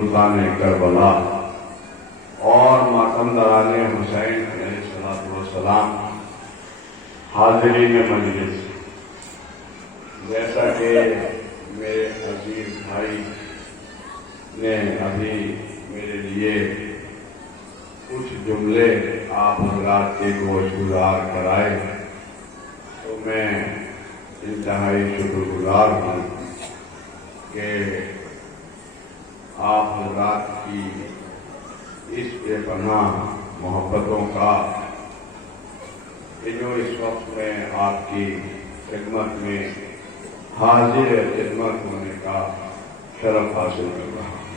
سلطان کربلا اور ماتمداران حسین علیہ السلام، حاضرین مجلس، جیسا کہ میرے عزیز بھائی نے ابھی میرے لیے کچھ جملے آپ حضرات کے گوش گزار کرائے، تو میں انتہائی شکر گزار ہوں کہ آپ حضرات کی اس بے پناہ محبتوں کا کہ جو اس وقت میں آپ کی خدمت میں حاضر خدمت ہونے کا شرف حاصل کر رہا ہوں،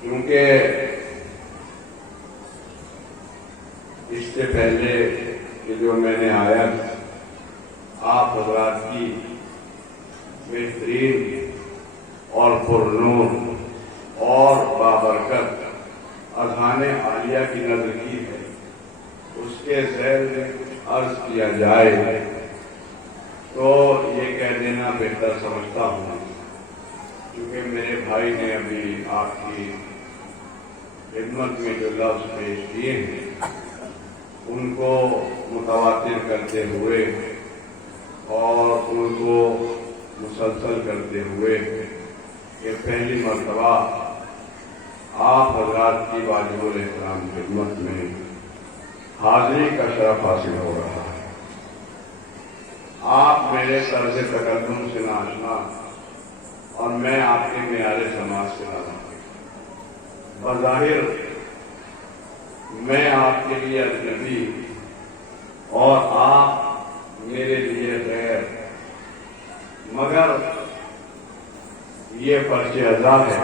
کیونکہ اس سے پہلے کہ جو میں نے آیت آپ حضرات کی بہترین اور پرنور اور بابرکت اذان عالیہ کی نظر کی ہے، اس کے ذیل میں کچھ عرض کیا جائے تو یہ کہہ دینا بہتر سمجھتا ہوں، کیونکہ میرے بھائی نے ابھی آپ کی خدمت میں جو لفظ پیش کیے ہیں ان کو متواتر کرتے ہوئے اور ان کو مسلسل کرتے ہوئے کہ پہلی مرتبہ آپ حضرات کی واجب الاحترام خدمت میں حاضری کا شرف حاصل ہو رہا ہے۔ آپ میرے طرز تقدم سے ناشنا اور میں آپ کے معیار سماج سے ناواقف، بظاہر میں آپ کے لیے اجنبی اور آپ میرے لیے غیر، مگر یہ فرض ادا ہے۔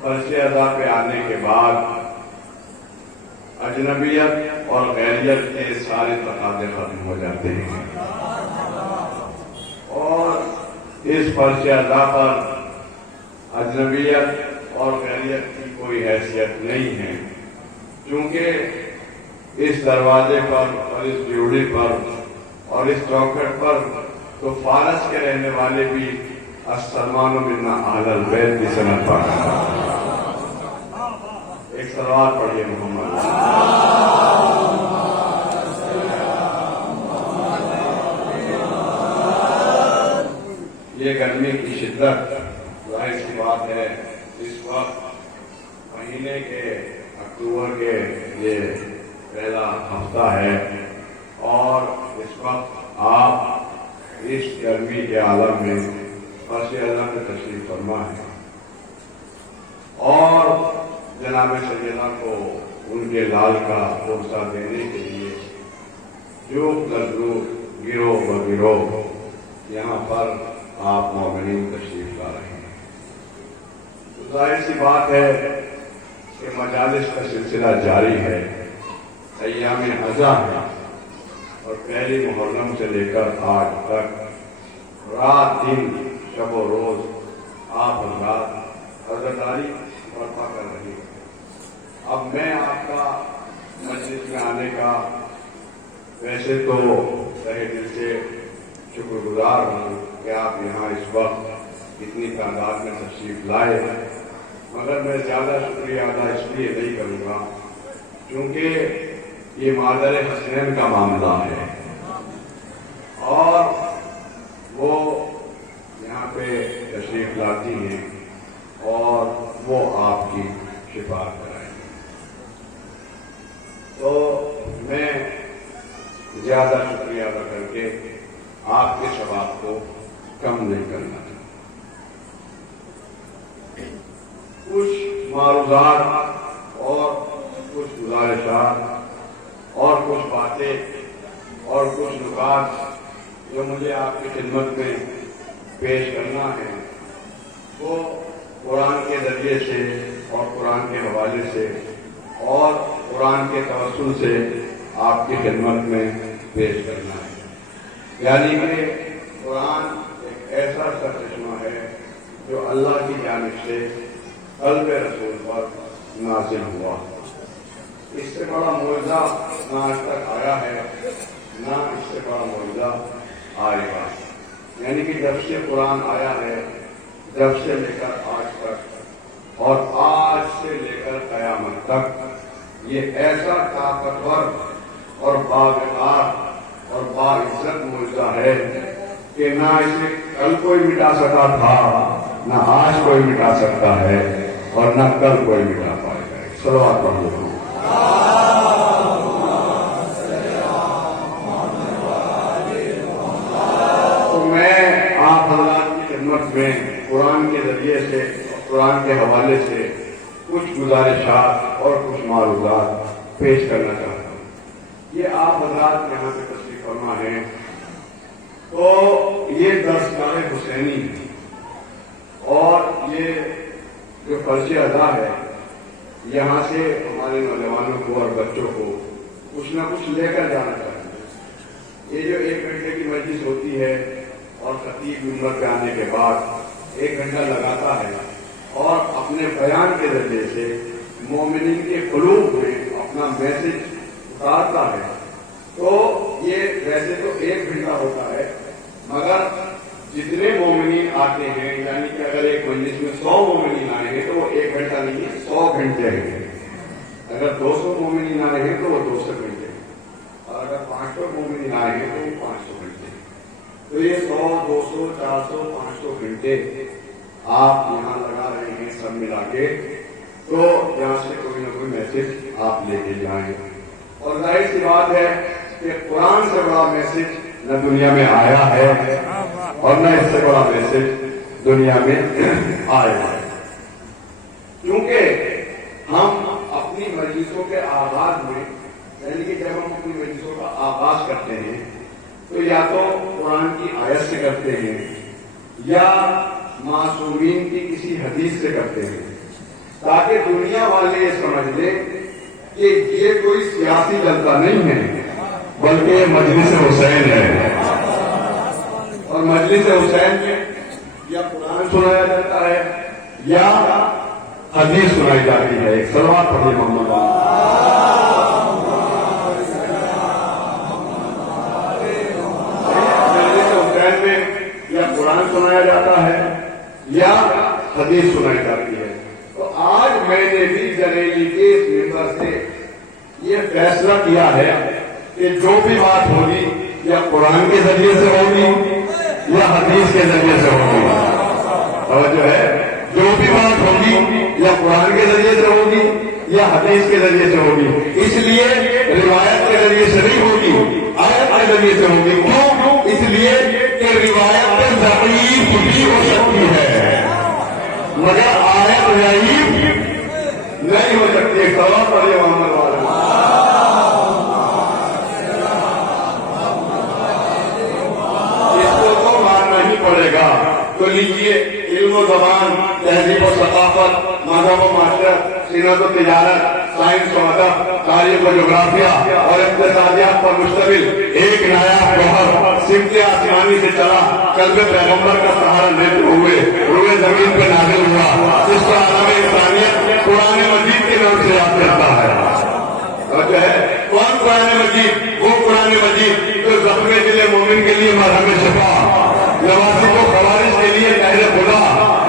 فرض ادا پہ آنے کے بعد اجنبیت اور غیریت کے سارے تقاضے ختم ہو جاتے ہیں، اور اس فرض ادا پر اجنبیت اور غیریت کی کوئی حیثیت نہیں ہے، کیونکہ اس دروازے پر اور اس ڈیوڑی پر اور اس چوکھٹ پر تو فارس کے رہنے والے بھی السلمان منا اہل البیت کی صنعت پاتے۔ ایک سوال پڑھیے محمد۔ یہ گرمی کی شدت ظاہر سی بات ہے، اس وقت مہینے کے اکتوبر کے یہ پہلا ہفتہ ہے اور اس وقت آپ اس گرمی کے عالم میں فرض اللہ میں تشریف فرما ہے، اور جناب سیدنا کو ان کے لال کا پورسا دینے کے لیے جو گروہ بگروہ یہاں پر آپ مومنین تشریف لا رہے ہیں، تو ظاہر سی بات ہے کہ مجالس کا سلسلہ جاری ہے، ایام ازاں ہے، اور پہلی محرم سے لے کر آج تک رات دن شب و روز آپ حضرات عزاداری برپا کر رہی ہے۔ اب میں آپ کا مجلس میں آنے کا ویسے تو تہہ دل سے شکر گزار ہوں کہ آپ یہاں اس وقت اتنی تعداد میں تشریف لائے، مگر میں زیادہ شکریہ ادا اس لیے نہیں کروں گا کیونکہ یہ مادر حسین کا معاملہ ہے، اور وہ یہاں پہ تشریف لاتی ہیں اور وہ آپ کی شفاعت کرائیں گے، تو میں زیادہ شکریہ ادا کر کے آپ کے ثواب کو کم نہیں کرنا چاہتا۔ کچھ معروضات اور کچھ گزارشات اور کچھ باتیں اور کچھ نکات جو مجھے آپ کی خدمت میں پیش کرنا ہے، وہ قرآن کے ذریعے سے اور قرآن کے حوالے سے اور قرآن کے توسل سے آپ کی خدمت میں پیش کرنا ہے، یعنی کہ قرآن ایک ایسا سرچشمہ ہے جو اللہ کی جانب سے قلب رسول پر نازل ہوا، اس سے بڑا معجزہ نہ آج تک آیا ہے، نہ اس سے بڑا معجزہ آئے گا۔ یعنی کہ جب سے قرآن آیا ہے، جب سے لے کر آج تک اور آج سے لے کر قیامت تک یہ ایسا طاقتور اور باوقار اور باعزت معجزہ ہے کہ نہ اسے کل کوئی مٹا سکا تھا، نہ آج کوئی مٹا سکتا ہے اور نہ کل کوئی مٹا پائے گا۔ صلوات پڑھ لو۔ تو میں آپ حضرات کی خدمت میں قرآن کے ذریعے سے، قرآن کے حوالے سے کچھ گزارشات اور کچھ معروضات پیش کرنا چاہتا ہوں۔ یہ آپ حضرات یہاں پہ تشریف فرما ہے تو یہ دستگاہ حسینی ہے اور یہ جو فرض ادا ہے یہاں سے ہمارے نوجوانوں کو اور بچوں کو کچھ نہ کچھ لے کر جانا چاہیے۔ یہ جو 1 گھنٹے کی مجلس ہوتی ہے اور خطیب منبر پہ آنے کے بعد 1 گھنٹہ لگاتا ہے اور اپنے بیان کے ذریعے سے مومنین کے قلوب میں اپنا میسج اتارتا ہے، تو یہ ویسے تو 1 گھنٹہ ہوتا ہے، مگر جتنے مومنین آتے ہیں، یعنی کہ اگر ایک مجلس میں 100 مومنین آئے ہیں تو وہ 1 گھنٹہ نہیں ہے، 100 گھنٹے ہیں۔ اگر 200 مومنین آئے ہیں تو وہ 200 گھنٹے ہیں، اور اگر 500 مومنین آئے ہیں تو وہ 500 گھنٹے ہیں۔ تو یہ 100، 200، 400، 500 گھنٹے آپ یہاں لگا رہے ہیں سب ملا کے، تو یہاں سے کوئی نہ کوئی میسج آپ لے کے جائیں۔ اور ظاہر سی بات ہے کہ قرآن سے بڑا میسج نہ دنیا میں آیا ہے اور نہ اس سے بڑا میسج دنیا میں آئے گا، کیونکہ ہم اپنی مجلسوں کے آغاز میں، یعنی کہ جب ہم اپنی مجلسوں کا آغاز کرتے ہیں تو یا تو قرآن کی آیت سے کرتے ہیں یا معصومین کی کسی حدیث سے کرتے ہیں، تاکہ دنیا والے یہ سمجھ لیں کہ یہ کوئی سیاسی جلسہ نہیں ہے بلکہ یہ مجلس حسین ہے۔ اور مجلس حسین میں یا قرآن سنایا جاتا ہے یا حدیث سنائی جاتی ہے۔ ایک صلوات پڑھیے محمد۔ مجلس حسین میں یا قرآن سنایا جاتا ہے یا حدیث سنائی جاتی ہے۔ تو آج میں نے بھی جریلی کے اس ممبر سے یہ فیصلہ کیا ہے کہ جو بھی بات ہوگی یا قرآن کے ذریعے سے ہوگی یا حدیث کے ذریعے سے ہوگی، اور جو ہے جو بھی بات ہوگی یا قرآن کے ذریعے سے ہوگی یا حدیث کے ذریعے سے ہوگی، اس لیے روایت کے ذریعے سے نہیں ہوگی، آیت کے ذریعے سے ہوگی۔ کیوں؟ اس لیے کہ روایت ضعیف بھی ہو سکتی ہے مگر آیت ضعیف نہیں ہو سکتی۔ صلوات پڑھیے محمد والے۔ پڑے گا تو لیجیے علم و زبان، تہذیب و ثقافت، مذہب و معاشرت، صنعت و تجارت، سائنس و ادب، تاریخ و جغرافیہ اور اقتصادیات پر مشتمل ایک نایاب گوہر سمت آسمانی سے چلا، قلب پیغمبر کا سہارا لیتے ہوئے روئے زمین پہ نازل ہوا، جس کا عالم انسانیت قرآن مجید کے نام سے یاد کرتا ہے۔ اور جو ہے کون قرآن مجید؟ وہ قرآن مجید جو زخم دل مومن کے لیے مرہم شفا، نواسی کو خوارج کے لیے قہر خدا،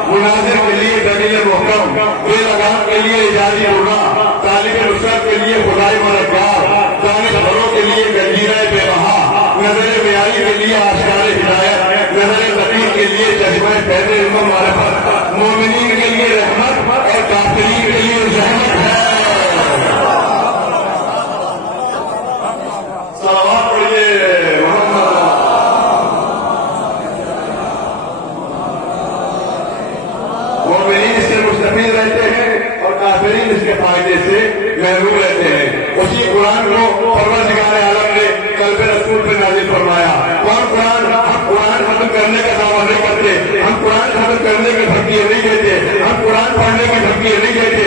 مناظر کے لیے دلیل محکم، بے لگام کے لیے ایجادی ہونا، طالب نصرت کے لیے خدائی مددگار، دانشوروں کے لیے گنجیرہ بے بہا، نظر معیاری کے لیے آشکار ہدایت، نظر دقیق کے لیے چشمہ فیض علم و معرفت، مومنین کے لیے رحمت اور کافرین کے لیے رحمت ہے۔ صلوات پڑھیے محمد۔ مومنین اس سے مستفید رہتے ہیں اور کافرین اس کے فائدے سے محروم رہتے ہیں۔ اسی قرآن کو پروردگار عالم نے قلب رسول پہ نازل فرمایا۔ کون قرآن؟ ہم قرآن ختم کرنے کا دعویٰ نہیں کرتے، ہم قرآن ختم کرنے کی دھمکی نہیں دیتے، ہم قرآن پڑھنے کی دھمکی نہیں دیتے،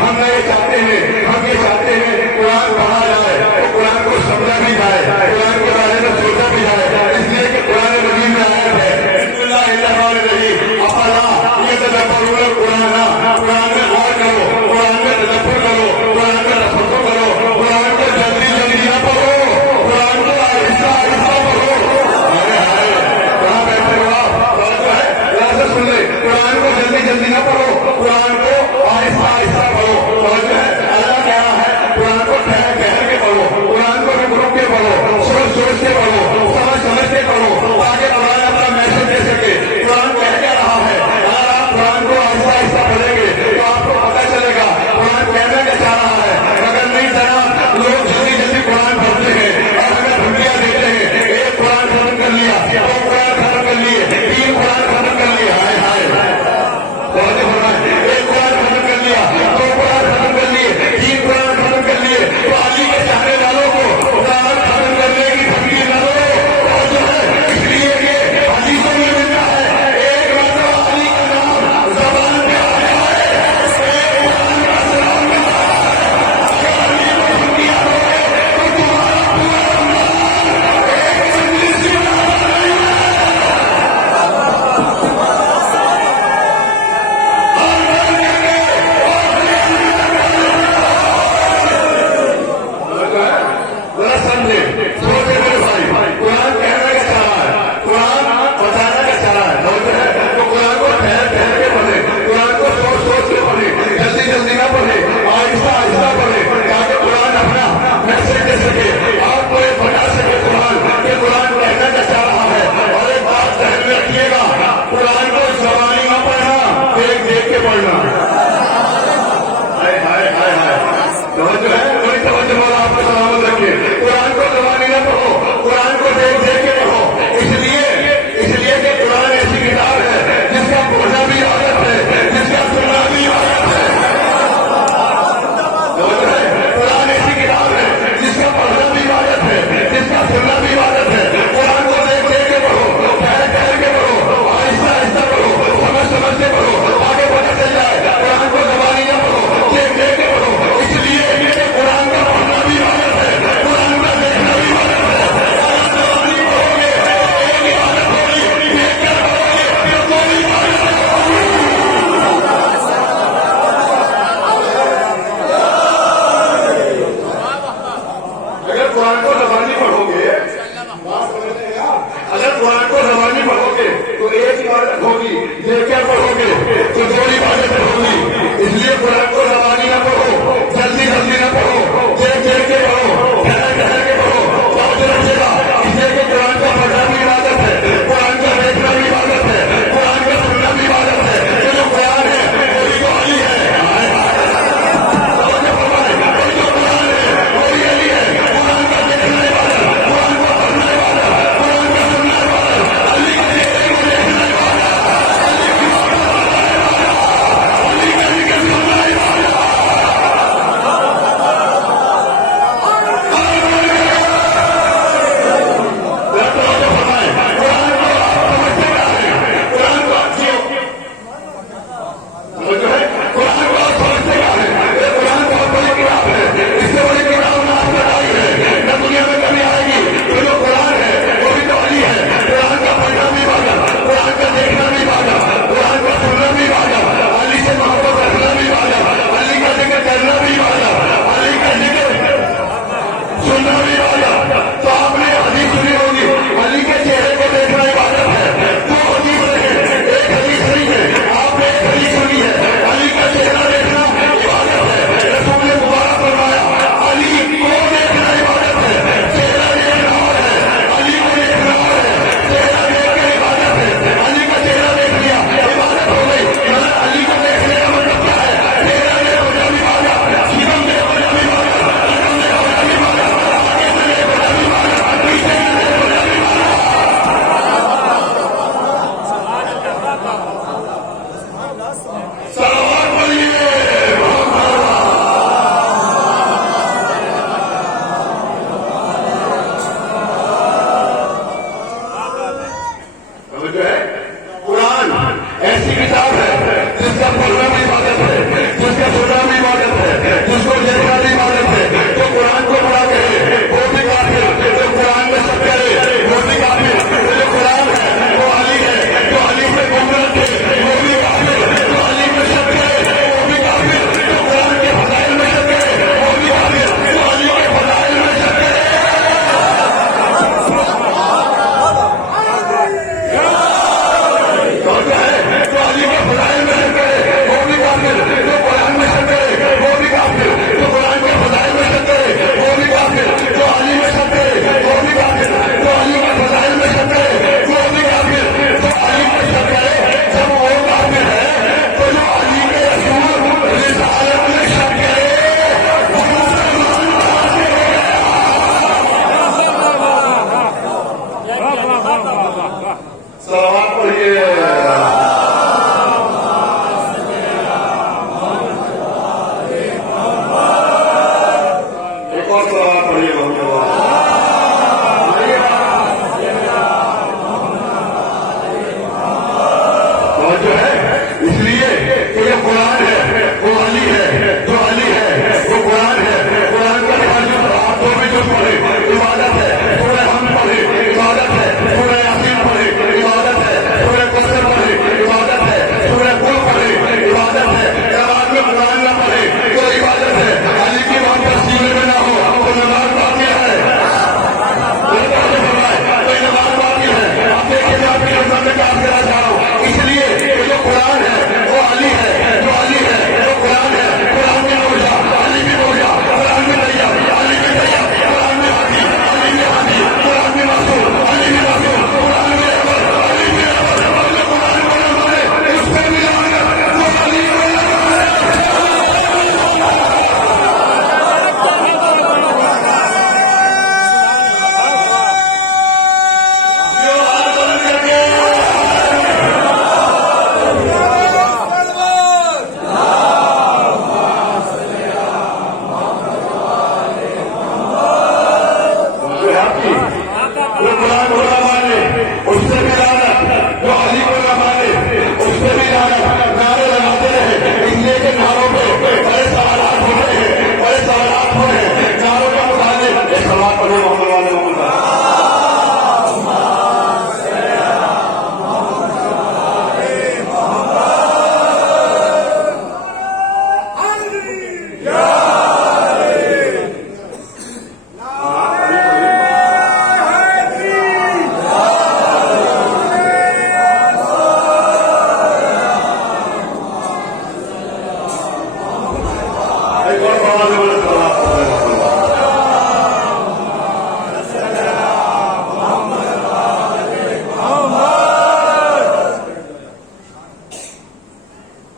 ہم یہ چاہتے ہیں، ہم یہ چاہتے ہیں قرآن پڑھا جائے، قرآن کو سمجھا بھی جائے، قرآن کے بارے میں سوچا بھی جائے، اس لیے کہ قرآن مجید میں آیت ہے بسم اللہ الرحمن الرحیم افلا یتدبرون القرآن، قرآن میں غور کرو، قرآن میں تدبر کرو، قرآن میں تفکر کرو، قرآن کو جلدی جلدی نہ پڑھو، قرآن کو آہستہ آہستہ پڑھو۔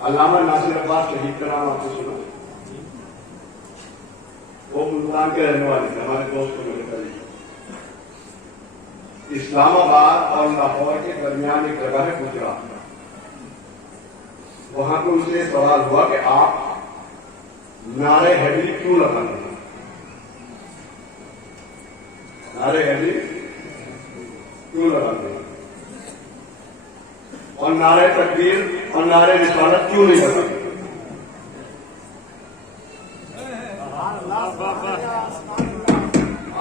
علامہ ناصر عباس شہید کا نام آپ نے سنا؟ وہ ملتان کے رہنے والے تھے، ہمارے دوست میرے قریب۔ اسلام آباد اور لاہور کے درمیان ایک جگہ ہے گجرات، وہاں پہ ان سے سوال ہوا کہ آپ نعرہ حیدری کیوں لگاتے ہیں؟ نعرہ حیدری کیوں لگاتے ہیں؟ اور نعرہ تکبیر اور نعرہ رسالت کیوں نہیں لگاتے؟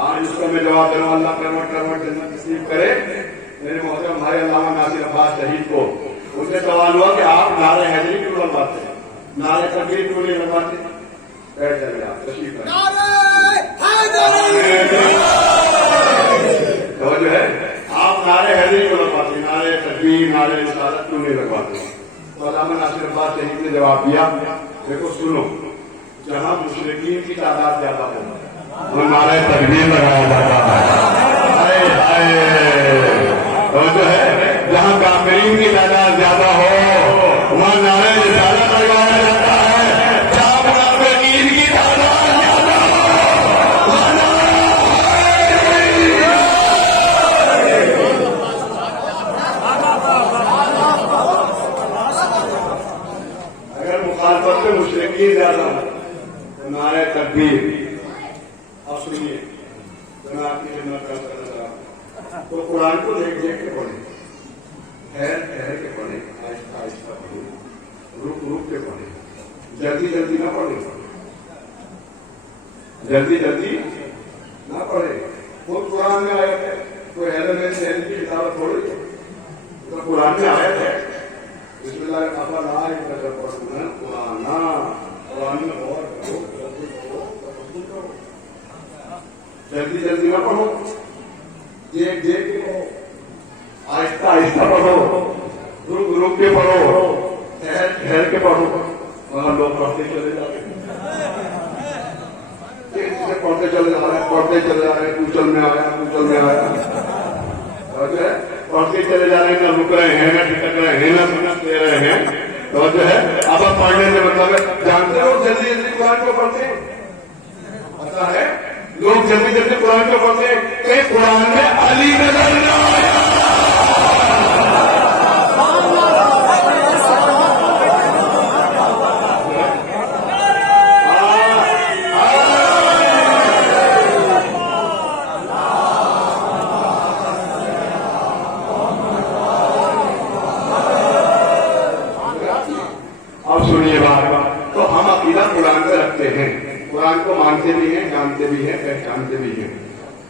آج اس کا میں جواب دے رہا ہوں، اللہ کروٹ جنت نصیب کرے میرے محترم بھائی علامہ ناصر عباس شہید کو۔ ان سے سوال ہوا کہ آپ نعرہ حیدری کیوں لگواتے ہیں، نعرہ تکبیر کیوں نہیں لگواتے؟ بیٹھ جائیے آپ، تشریف لائیں۔ تو جو ہے آپ نعرہ حیدری کیوں لگواتے، نعرہ تکبیر نعرہ رسالت کیوں نہیں لگواتے؟ تو علامہ ناصر عباس شہید نے جواب دیا، دیکھو سنو، جہاں مشرکین کی تعداد زیادہ ہو وہ نعرہ تکبیر لگایا جاتا ہے، اور جو ہے جہاں کافرین کی تعداد زیادہ ہو وہاں نعرہ رسالت لگایا جاتا ہے، جہاں منافقین کی تعداد زیادہ ہو وہاں اگر مخالفت میں مشرکین زیادہ ہو تو نعرہ تکبیر۔ اب سنیے، میں آپ کی خدمت کرتا ہوں، تو قرآن کو دیکھ دیکھ کے پڑھیں، ٹھہر ٹھہر کے پڑھیں، آہستہ آہستہ پڑھیں، رک رک کے پڑھیں، جلدی جلدی نہ پڑھیں، جلدی جلدی نہ پڑھیں۔ خود قرآن میں آیت ہے، کوئی حیدر میں سہن کی کتابت پڑھی ہے، تو قرآن میں آیت ہے، بسم اللہ الرحمن الرحیم، پڑھنا قرآن میں غور کرو، جلدی جلدی نہ پڑھو، دیکھ دیکھ کے پڑھو، آہستہ آہستہ پڑھو، رک رک کے پڑھو، ٹھہر ٹھہر کے پڑھو۔ وہاں لوگ پڑھتے چلے جاتے ہیں، پڑھتے چلے جا رہے ہیں، پڑھتے چلے جا رہے ہیں، کوچل میں آیا کوچل میں آیا، پڑھتے چلے جا رہے ہیں، نہ رک رہے ہیں، نہ ٹھٹک رہے ہیں، نہ سنت دے رہے ہیں۔ تو جو ہے اب آپ پڑھنے سے مطلب ہے، جانتے ہو جلدی جلدی قرآن کو پڑھتے ہیں، پتا ہے لوگ جلدی جلدی قرآن کو پڑھتے ہیں کہ قرآن میں علی نظر نہ آیا۔ اب سنیے بات، تو ہم عقیدہ قرآن سے رکھتے ہیں، قرآن کو مانتے بھی ہیں، جانتے بھی ہیں، پہچانتے بھی ہیں،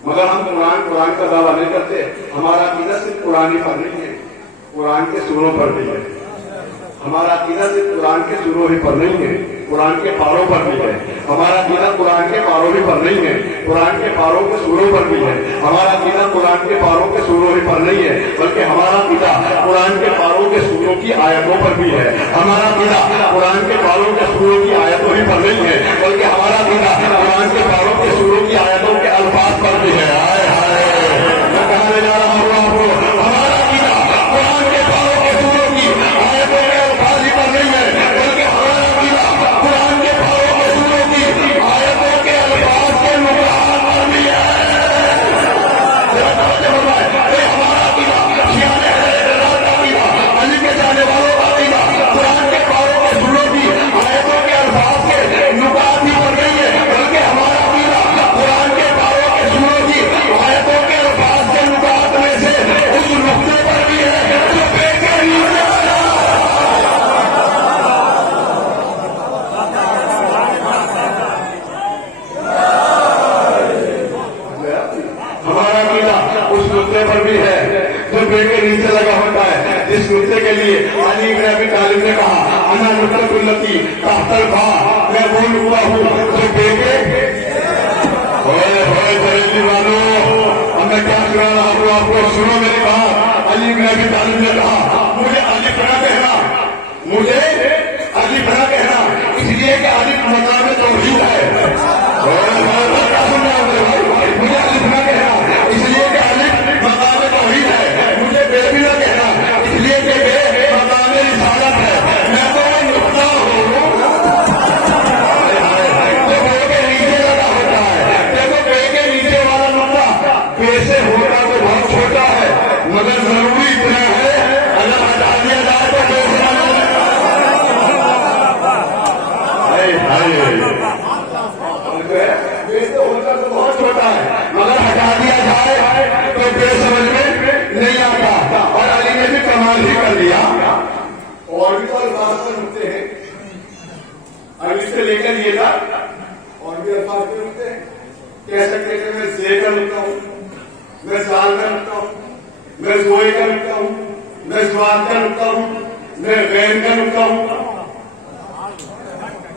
مگر ہم قرآن کا دعویٰ نہیں کرتے۔ ہمارا عقیدہ صرف قرآن پر نہیں ہے، قرآن کے سوروں پر بھی ہے۔ ہمارا عقیدہ صرف قرآن کے سوروں ہی پر نہیں ہے، قرآن کے پاروں پر بھی ہے۔ ہمارا عقیدہ قرآن کے پاروں ہی پر نہیں ہے، قرآن کے پاروں کے سوروں پر بھی ہے۔ ہمارا عقیدہ قرآن کے پاروں کے سوروں ہی پر نہیں ہے، بلکہ ہمارا عقیدہ قرآن کے پاروں کے سوروں کی آیتوں پر بھی ہے۔ ہمارا عقیدہ قرآن کے پاروں کے سوروں کی آیتوں ہی پر نہیں ہے، بلکہ ہمارا عقیدہ قرآن کے پاروں کے سوروں کی آیتوں کے الفاظ پر بھی ہے۔ ہائے ہائے، میں کہاں لے جا رہا ہوں آپ کو؟ ہمارا عقیدہ قرآن کے پاروں کے سوروں کی آیتوں کے الفاظ ہی پر نہیں ہے، بلکہ ہمارا عقیدہ قرآن کے پاروں کے سوروں کی آیتوں کے الفاظ کے مقام پر بھی ہے۔ ہمارا عقیدہ علی کے جانے والوں کا عقیدہ قرآن کے پاروں کے سوروں کی آیتوں کے الفاظ کے نقاط ہی پر نہیں ہے، بلکہ ہمارا عقیدہ قرآن کے پاروں کے سوروں کی آیتوں کے الفاظ کے نقاط میں سے اس نقطے پر بھی ہے جو بہترین ہے۔ ہمارا عقیدہ اس نقطے پر بھی ہے جو بے کے نیچے لگا ہوتا ہے، جس نقطے کے لیے علی بن ابی طالب نے کہا انا نقطۃ التی تحت الباء، میں وہ نقطہ ہوں جو بے کے ہوئے ہوئے بریلی والوں۔ اب میں کیا سنا رہا ہوں آپ کو، سنو میری بات۔ علی بن ابی طالب نے کہا مجھے الف نہ کہنا، مجھے الف نہ کہنا، اس لیے کہ الف مقام توحید ہے۔ مجھے الف نہ کہنا اس لیے کہ الف مقام توحید ہے، مجھے بے بھی نہ کہنا اس لیے کہ بے مقام رسالت ہے۔ میں تو اور بھی تو الفاظ پر رکتے ہیں. اب اس سے لے کر یہ تھا اور بھی الفاظ پہ رکتے ہیں. کہہ سکتے کہ میں زے کا رکتا ہوں, میں زال کا رکتا ہوں, میں زوئے کا رکتا ہوں, میں زوال کا رکتا ہوں, میں غین کا رکتا ہوں.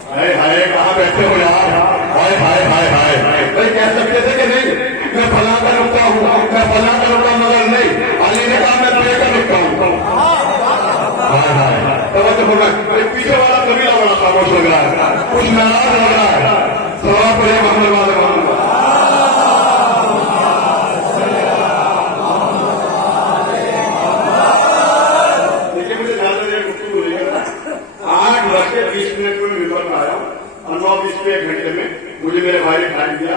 ہائے ہائے کہاں بیٹھے ہو یار, ہائے ہائے ہائے ہائے. بھائی کہہ سکتے تھے کہ نہیں میں فلاں کا رکتا ہوں, میں فلاں کا رکتا ہوں, مگر نہیں, علی نے کہا میں پے کا رکتا ہوں. ہائے ہائے توجہ ہوگا. پیچھے والا قبیلہ بڑا خاموش ہو گیا ہے, کچھ ناراض ہو رہا ہے. سوال پڑھے محمد والے محمد. دیکھیے مجھے زیادہ دیر گفتگو نہیں کرنا. 8:20 میں ممبر میں آیا ہوں اور 9:20 میں 1 گھنٹے میں مجھے میرے بھائی نے ٹائم دیا.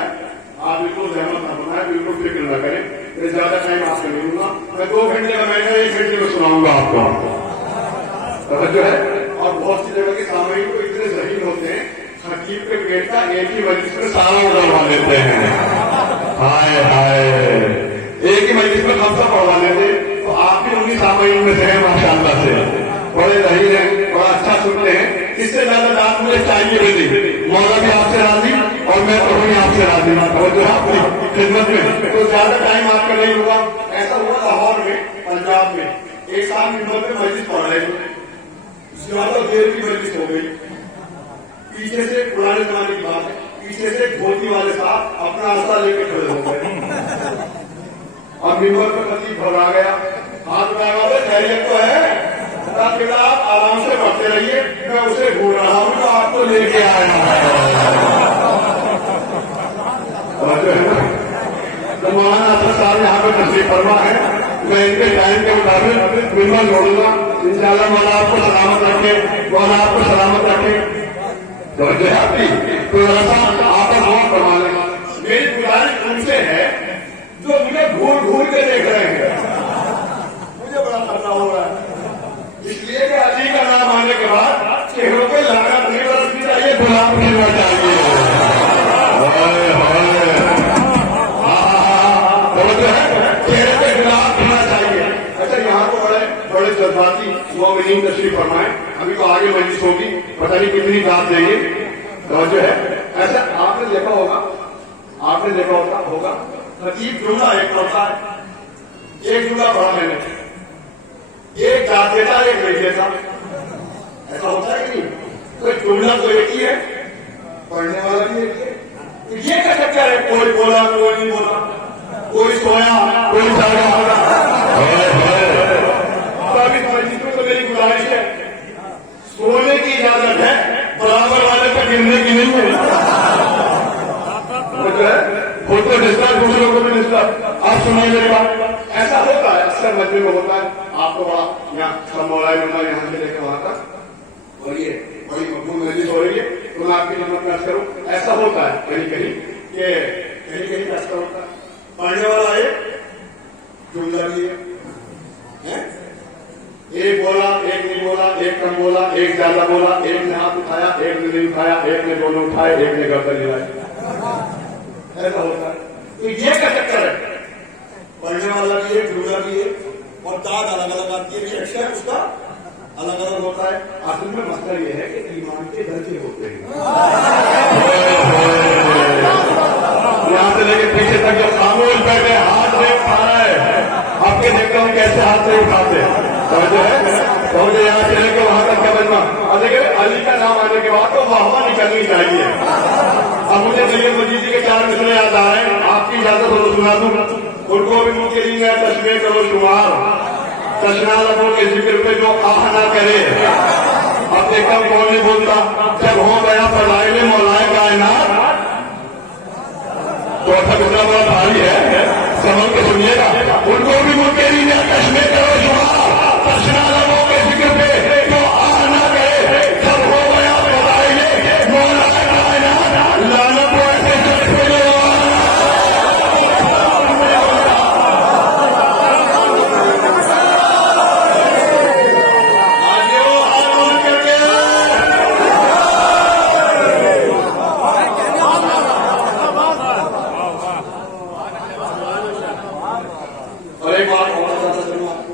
آپ بالکل زحمت نہ بنائیں, بالکل فکر نہ کریں. میں زیادہ ٹائم آپ سے نہیں دوں گا. میں 2 گھنٹے کا بیٹھا 1 گھنٹے میں سناؤں گا آپ کو. توجہ ہے. اور بہت سی جگہ کے سامعین کو اتنے ذہین ہوتے ہیں, خطیب کے پیٹ کا ایک ہی مجلس میں سارا اڑوا لیتے ہیں. ہائے ہائے, ایک ہی مجلس میں خمسہ پڑھوا لیتے. تو آپ بھی انہیں سامعین میں سے ہیں ماشاء اللہ سے, بڑے ذہین ہیں, بڑا اچھا سنتے ہیں. اس سے زیادہ بات مجھے چاہیے بھی نہیں. مولا بھی آپ سے راضی اور میں تو ہوں آپ سے راضی. توجہ آپ کی خدمت میں تو زیادہ ٹائم آپ کا نہیں ہوگا. ایسا ہوا لاہور میں, پنجاب میں, ایک سال ممبر میں مجلس پڑھ رہے تھے. زیادہ دیر کی مجلس ہو گئی. پیچھے سے پرانے زمانے کی بات ہے, پیچھے سے دھوتی والے صاحب اپنا راستہ لے کے کھڑے ہو گئے اور ممبر پر خطیب گھبرا گیا. ہاتھ لگا دے, خیریت تو ہے؟ آپ آرام سے پڑھتے رہیے, میں اسے ڈھونڈ رہا ہوں تو آپ کو لے کے آیا. مولانا اطہر صاحب یہاں پہ تشریف فرما ہے. میں ان کے ٹائم کے مطابق ممبر چھوڑوں گا. انشاءاللہ مولا آپ کو سلامت رکھے, مولا آپ کو سلامت رکھے. توجہ ہے آپ کی. تو آپ کا دعا فرما لیں. میری گزارش ان سے ہے جو مجھے گھور گھور کے دیکھ رہے ہیں. مجھے بڑا خطرہ ہو رہا ہے, اس لیے کہ علی کا نام آنے کے بعد چہروں پہ لعنت نہیں برسنی چاہیے, غلام پھرنا چاہیے. چہرے پہ غلام پھرنا چاہیے. اچھا یہاں تو بڑے جذباتی مومنین تشریف فرمائے. ابھی تو آگے مجلس ہوگی, پتہ نہیں کتنی بات دیں گے. توجہ ہے. ایسا آپ نے دیکھا ہوگا خطیب جملہ ایک ہوتا ہے, ایک جملہ پڑھا میں نے, ایک جات دیتا ایک نہیں دیتا. ایسا ہوتا ہے کہ نہیں؟ تو جملہ تو ایک ہی ہے, پڑھنے والا بھی ایک ہے. یہ کیا چکر ہے, کوئی بولا کوئی نہیں بولا, کوئی سویا کوئی جاگا ہوگا. تو میری گزارش ہے, سونے کی اجازت ہے, برابر والے پہ گرنے کی نہیں ہے. خود کو ڈسٹرب, دوسروں کو بھی ڈسٹرب. آپ سنیے میری بات. ایسا ہوتا ہے اکثر مجمے میں ہوتا ہے. آپ کو بڑا یہاں سب مولائی بندہ یہاں سے لے کے وہاں تک, اور یہ بڑی مقبول مجلس ہو رہی ہے, تو میں آپ کی خدمت میں عرض کروں. ایسا ہوتا ہے کہیں کہ کہیں ایسا ہوتا ہے, پڑھنے والا ہے, جملہ بھی ہے, ایک بولا ایک نہیں بولا, ایک کم بولا ایک زیادہ بولا, ایک نے ہاتھ اٹھایا ایک نے نہیں اٹھایا, ایک نے دونوں اٹھائے ایک نے گردن ہلائی. ایسا ہوتا ہے. تو یہ کیا چکر ہے, پڑھنے والا بھی ہے, جملہ بھی ہے, اور داد الگ الگ آتی ہے, ریئیکشن اس کا الگ الگ ہوتا ہے. اصل میں مسئلہ یہ ہے کہ ایمان کے درجے ہوتے ہیں. یہاں سے لے کے پیچھے تک جو خاموش بیٹھے ہاتھ سے اٹھا رہا ہے, آپ کے دیکھتا ہوں کیسے ہاتھ سے اٹھاتے ہیں. توجہ ہے, توجہ یہاں سے لے کے وہاں تک کا بجنا. اور دیکھیں علی کا نام آنے کے بعد تو واہ واہ نکلنی چاہیے. اب مجھے سید مجید جی کے 4 مصرے یاد آ رہے ہیں, آپ کی اجازت ہو تو سنا دوں. ان کو بھی مجھ کے لیے تشبیہ کرو شمار, تشنا لبوں کے ذکر پہ جو آہ نہ کرے. اب دیکھتا ہوں کون نہیں بولتا. جب ہو گیا فضائل مولائے کائنات, تو اتنا بڑا بھاری ہے, سمجھ کے سنیے گا. ان کو بھی مجھ کے لیے تشبیہ کرو شمار, تشنا لبوں کے ذکر پہ جو آہ نہ کرے. جب ہو گیا فضائل مولائے کائنات, لعنت کو ایسے جٹ پہ جو اور ایک بات اور بتاتا چلوں آپ کو.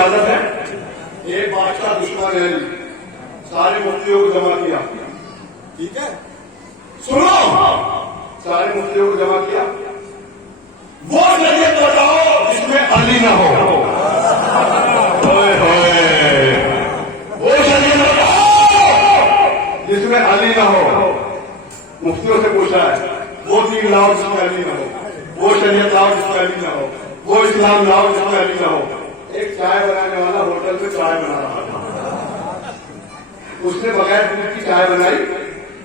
اجازت ہے؟ ایک بادشاہ دشمن ہے، سارے مفتیوں کو جمع کیا، ٹھیک ہے سنو، سارے مفتیوں کو جمع کیا، وہ شریعت بتاؤ جس میں علی نہ ہو، وہ شریعت بتاؤ جس میں علی نہ ہو۔ مفتیوں سے پوچھا ہے وہ دین لاؤ جس میں علی نہ ہو، وہ شریعت لاؤ جس میں علی نہ ہو، وہ اسلام لاؤ جس میں علی نہ ہو۔ ایک چائے بنانے والا ہوٹل میں چائے بنا رہا تھا، اس نے بغیر دودھ کی چائے بنائی،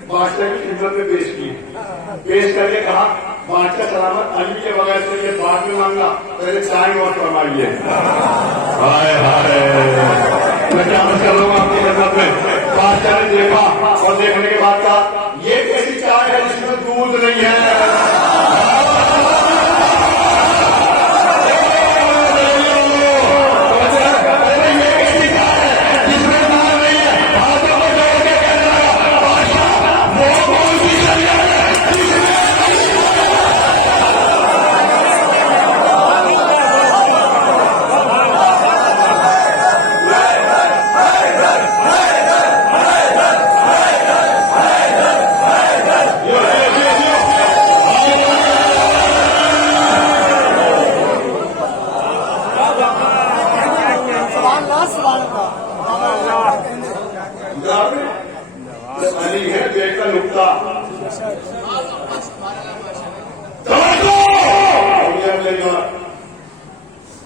بادشاہ کی خدمت میں پیش کی، پیش کر کے کہا بادشاہ سلامت، علی کے بغیر سے یہ بعد میں مانگا، پہلے چائے نوٹ فرمائیے۔ ہائے ہائے، میں کیا کر رہا ہوں آپ کی خدمت میں؟ بادشاہ نے دیکھا اور دیکھنے کے بعد کہا یہ کیسی چائے ہے جس میں دودھ نہیں ہے؟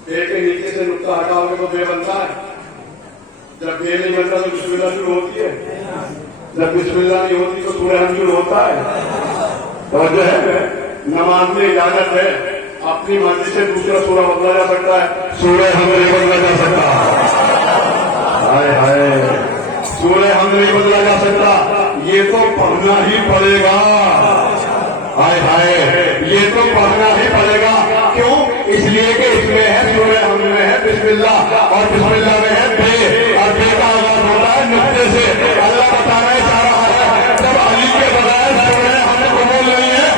پیٹ کے نیچے سے نقطہ ہٹاؤ گے تو بے بنتا ہے، جب بے نہیں بنتا تو بسم اللہ شروع ہوتی ہے، جب بسم اللہ نہیں ہوتی تو سورہ حمد شروع ہوتا ہے۔ توجہ ہے، نماز میں اجازت ہے اپنی مرضی سے دوسرا سورہ بدلا جا سکتا ہے، سورہ حمد نہیں بدلا جا سکتا، ہائے ہائے، سورہ حمد نہیں بدلا جا سکتا، یہ تو پڑھنا ہی پڑے گا، ہائے ہائے، یہ تو پڑھنا ہی پڑے گا۔ کیوں؟ اس لیے کہ اس میں ہے سورہ حمد میں ہے بسم اللہ، اور بسم اللہ میں ہے بے، اور بے کا آغاز ہوتا ہے نقطے سے۔ اللہ بتانا چاہ رہا ہے جب علی کے بغیر سورہ حمد قبول نہیں ہے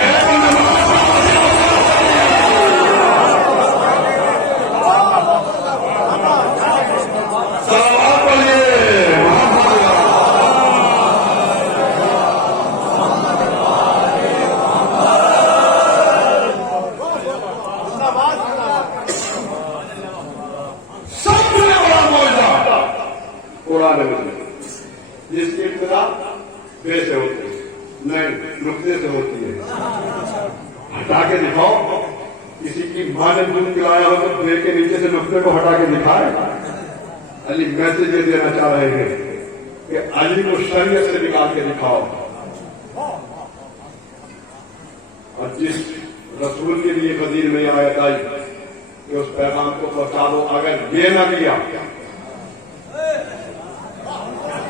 سلام علیہ جس کی ابتدا بے سے ہوتی ہے، نہیں نقطے سے ہوتی ہے۔ ہٹا کے دکھاؤ، کسی کی ماں نے دودھ پلایا ہو تو بے کے نیچے سے نقطے کو ہٹا کے دکھائے۔ علی میسج یہ دینا چاہ رہے ہیں کہ علی کو شریعت سے نکال کے دکھاؤ، اور جس رسول کے لیے قدیر میں آیت آئی کہ اس پیغام کو پہنچا دو، اگر یہ نہ کیا،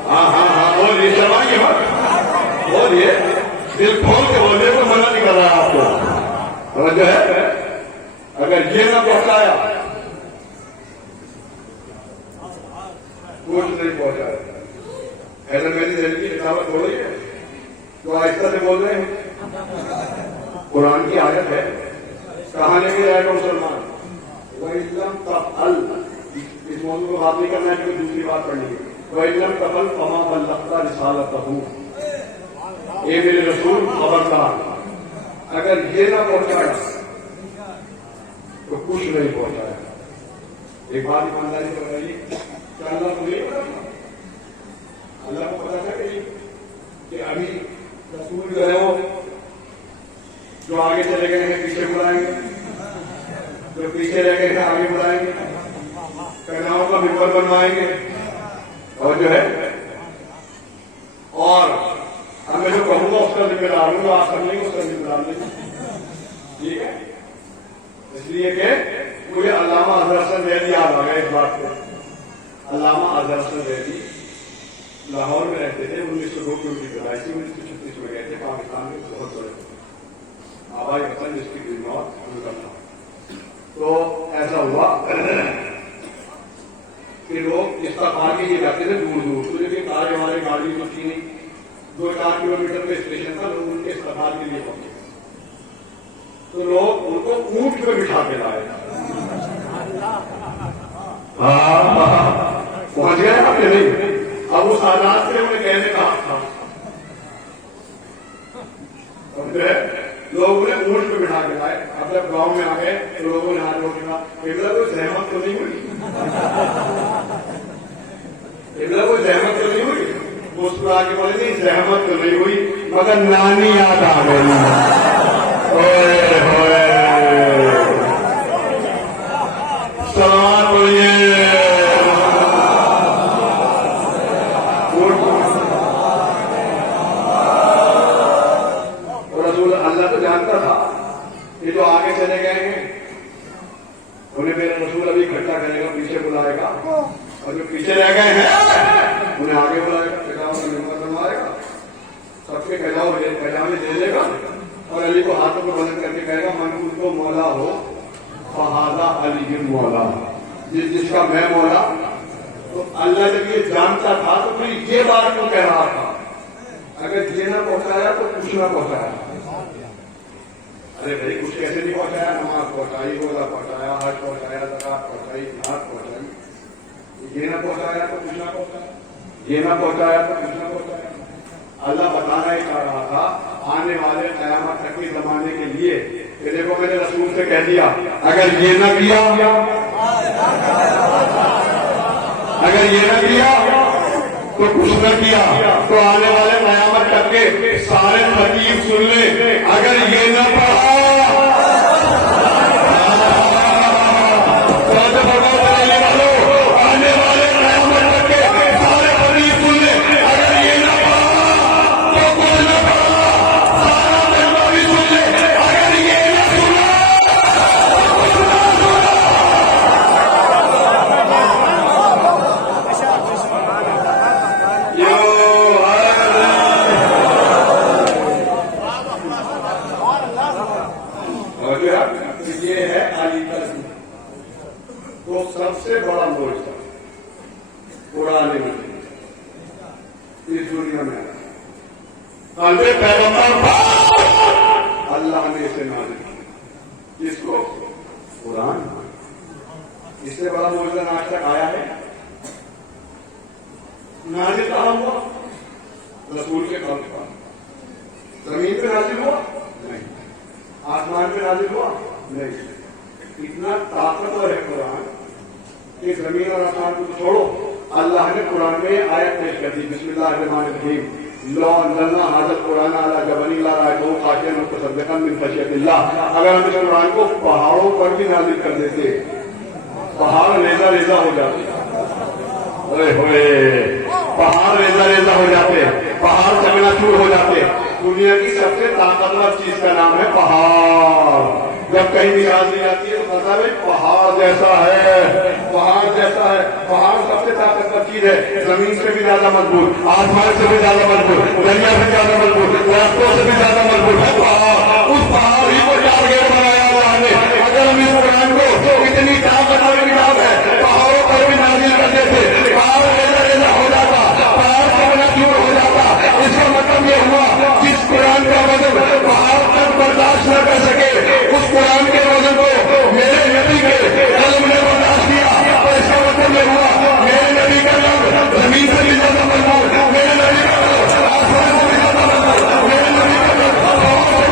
ہاں ہاں ہاں بولیے، شرمائیے مت، بولیے، دل کھول کے بولے، کو منع نہیں کر رہا آپ کو، توجہ ہے، اگر یہ نہ پہنچایا کچھ نہیں پہنچایا۔ ایسا میری دل کی کتابت ہو رہی ہے تو آہستہ سے بول رہے ہیں، قرآن کی آیت ہے، کہاں لے کے جائے گا مسلمان؟ وَإِلَّمْ تَفْعَلْ، اس موضوع کو بات نہیں کرنا ہے کہ دوسری بات پڑھنی ہے۔ وَإِلَّمْ تَفْعَلْ فَمَا بَلَّغْتَ رِسَالَتَهُ، اے میرے رسول خبردار، اگر یہ نہ پہنچایا تو کچھ نہیں پہنچایا۔ ایک بات ایمانداری سے بتائیے، کیا اللہ کو نہیں پتا؟ اللہ کو پتا تھا کہ ابھی رسول جو ہے وہ جو آگے چلے گئے ہیں پیچھے بلائیں گے، جو پیچھے رہ گئے ہیں آگے بلائیں گے، کہناؤں کا ممبر بنوائیں گے، اور جو ہے اور میں جو کہوں گا اس کا ذمہ دار ہوں، آپ سمجھیں گے اس کا ذمہ دار نہیں، ٹھیک ہے؟ اس لیے کہ مجھے علامہ اظہر حسن زیدی یاد آ گیا اس بات کو۔ علامہ اظہر حسن زیدی لاہور میں رہتے تھے، 1902 کی ان کی پیدائش تھی، 1936 میں گئے تھے پاکستان میں، بہت بڑے آبائی وطن جس کی خدمات ان کا تھا۔ تو ایسا ہوا کہ لوگ استقبال کے لیے جاتے تھے دور دور، تو لیکن کار ہمارے گاڑی تو تھی نہیں، 2-4 کلومیٹر پہ اسٹیشن تھا، لوگ ان کے استقبال کے لیے پہنچے تو لوگ ان کو اونٹ پہ بٹھا کے لائے، پہنچ گئے آپ کے نہیں؟ اب اس آزاد سے انہیں کہنے کا حق تھا. لوگوں نے اونٹ پہ بٹھا کے لائے. اب جب گاؤں میں آ گئے تو لوگوں نے ہاتھ روک کہا قبلہ کوئی زحمت تو نہیں ہوئی؟ قبلہ کوئی زحمت تو نہیں ہوئی؟ مسکرا کے بولے نہیں زحمت تو نہیں ہوئی مگر نانی یاد آ گئی. سلام بولیے. اللہ تو جانتا تھا یہ جو آگے چلے گئے ہیں انہیں میرا رسول ابھی اکٹھا کرے گا, پیچھے بلائے گا, اور جو پیچھے رہ گئے ہیں انہیں آگے بلائے گا, کجاؤ میں نمبر بنوائے گا, سب کے کجاوے دے دے گا, اور علی کو ہاتھوں کو بلند کر کے کہے گا من کو مولا ہو فہذا علی مولا. جس کا میں مولا. تو اللہ جب یہ جانتا تھا تو پھر یہ بات کو کہہ رہا تھا اگر یہ نہ پہنچایا تو کچھ نہ پہنچایا. ارے بھائی کچھ کیسے نہیں پہنچایا؟ نماز پہنچائی, روزہ پہنچایا, حج پہنچایا, زکات پہنچائی, جہاد پہنچائی. یہ نہ پہنچایا تو کچھ نہ پہنچایا, یہ نہ پہنچایا تو کچھ نہ پہنچایا. اللہ بتانا ہی چاہ رہا تھا آنے والے قیامت تک کے زمانے کے لیے کہ دیکھو میں نے رسول سے کہہ دیا اگر یہ نہ کیا تو کچھ نہ کیا تو آنے والے قیامت تک کے سارے ترکیب سن لے. اگر یہ نہ پڑھا آنے والے قیامت تک کے سارے ترکیب سن لے. اگر یہ نہ پڑھا تو کچھ نہ پڑھا, سارا تجربہ بھی سن لے. اگر یہ نہ سنا یہ ہے علی کا تو سب سے بڑا معجزہ قرآن مجید اس دنیا میں پیغمبر اللہ نے اسے نازل کیا. اس کو قرآن اس سے بڑا معجزہ آج تک آیا ہے؟ نازل کہاں ہوا؟ رسول کے قلب پر. زمین پہ نازل ہوا؟ نہیں. آسمان پہ نازل ہوا؟ نہیں. اتنا طاقتور ہے قرآن کہ زمین اور آسمان کو چھوڑو. اللہ نے قرآن میں آیت پیش کر دی بسم اللہ الرحمن الرحیم لو انزلنا هذا القرآن على جبل لرأيته خاشعا متصدعا من خشیۃ اللہ. اگر ہم اس قرآن کو پہاڑوں پر بھی نازل کر دیتے پہاڑ ریزہ ریزہ ہو جاتے. پہاڑ ریزہ ریزہ ہو جاتے, پہاڑ چکنا چور ہو جاتے. دنیا کی سب سے طاقتور چیز کا نام ہے پہاڑ. جب کہیں مثال دی جاتی ہے تو مطلب ہے پہاڑ جیسا ہے, پہاڑ جیسا ہے. پہاڑ سب سے طاقتور چیز ہے. زمین سے بھی زیادہ مضبوط, آسمان سے بھی زیادہ مضبوط, دریا سے زیادہ مضبوط, راستوں سے بھی زیادہ مضبوط ہے پہاڑ. اس پہاڑ ہی کو ٹارگیٹ بنایا اللہ نے. اگر ہم اس قرآن کو اتنی طاقتور کتاب ہے پہاڑوں پر بھی نازل کر دیتے پہاڑ ریزہ ریزہ ہو جاتا, پہاڑ چکنا چور ہو جاتا. اس کا مطلب یہ ہوا جس قرآن کا وزن پہاڑ تک برداشت نہ کر سکے اس قرآن کے وزن کو میرے نبی کے قلم نے برداشت کیا. اور اس کا مطلب یہ ہوا میرے نبی کا قلم زمین سے بھی زیادہ مضبوط, میرے نبی کا قلم آسمان سے بھی زیادہ مضبوط, میرے نبی کا قلم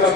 10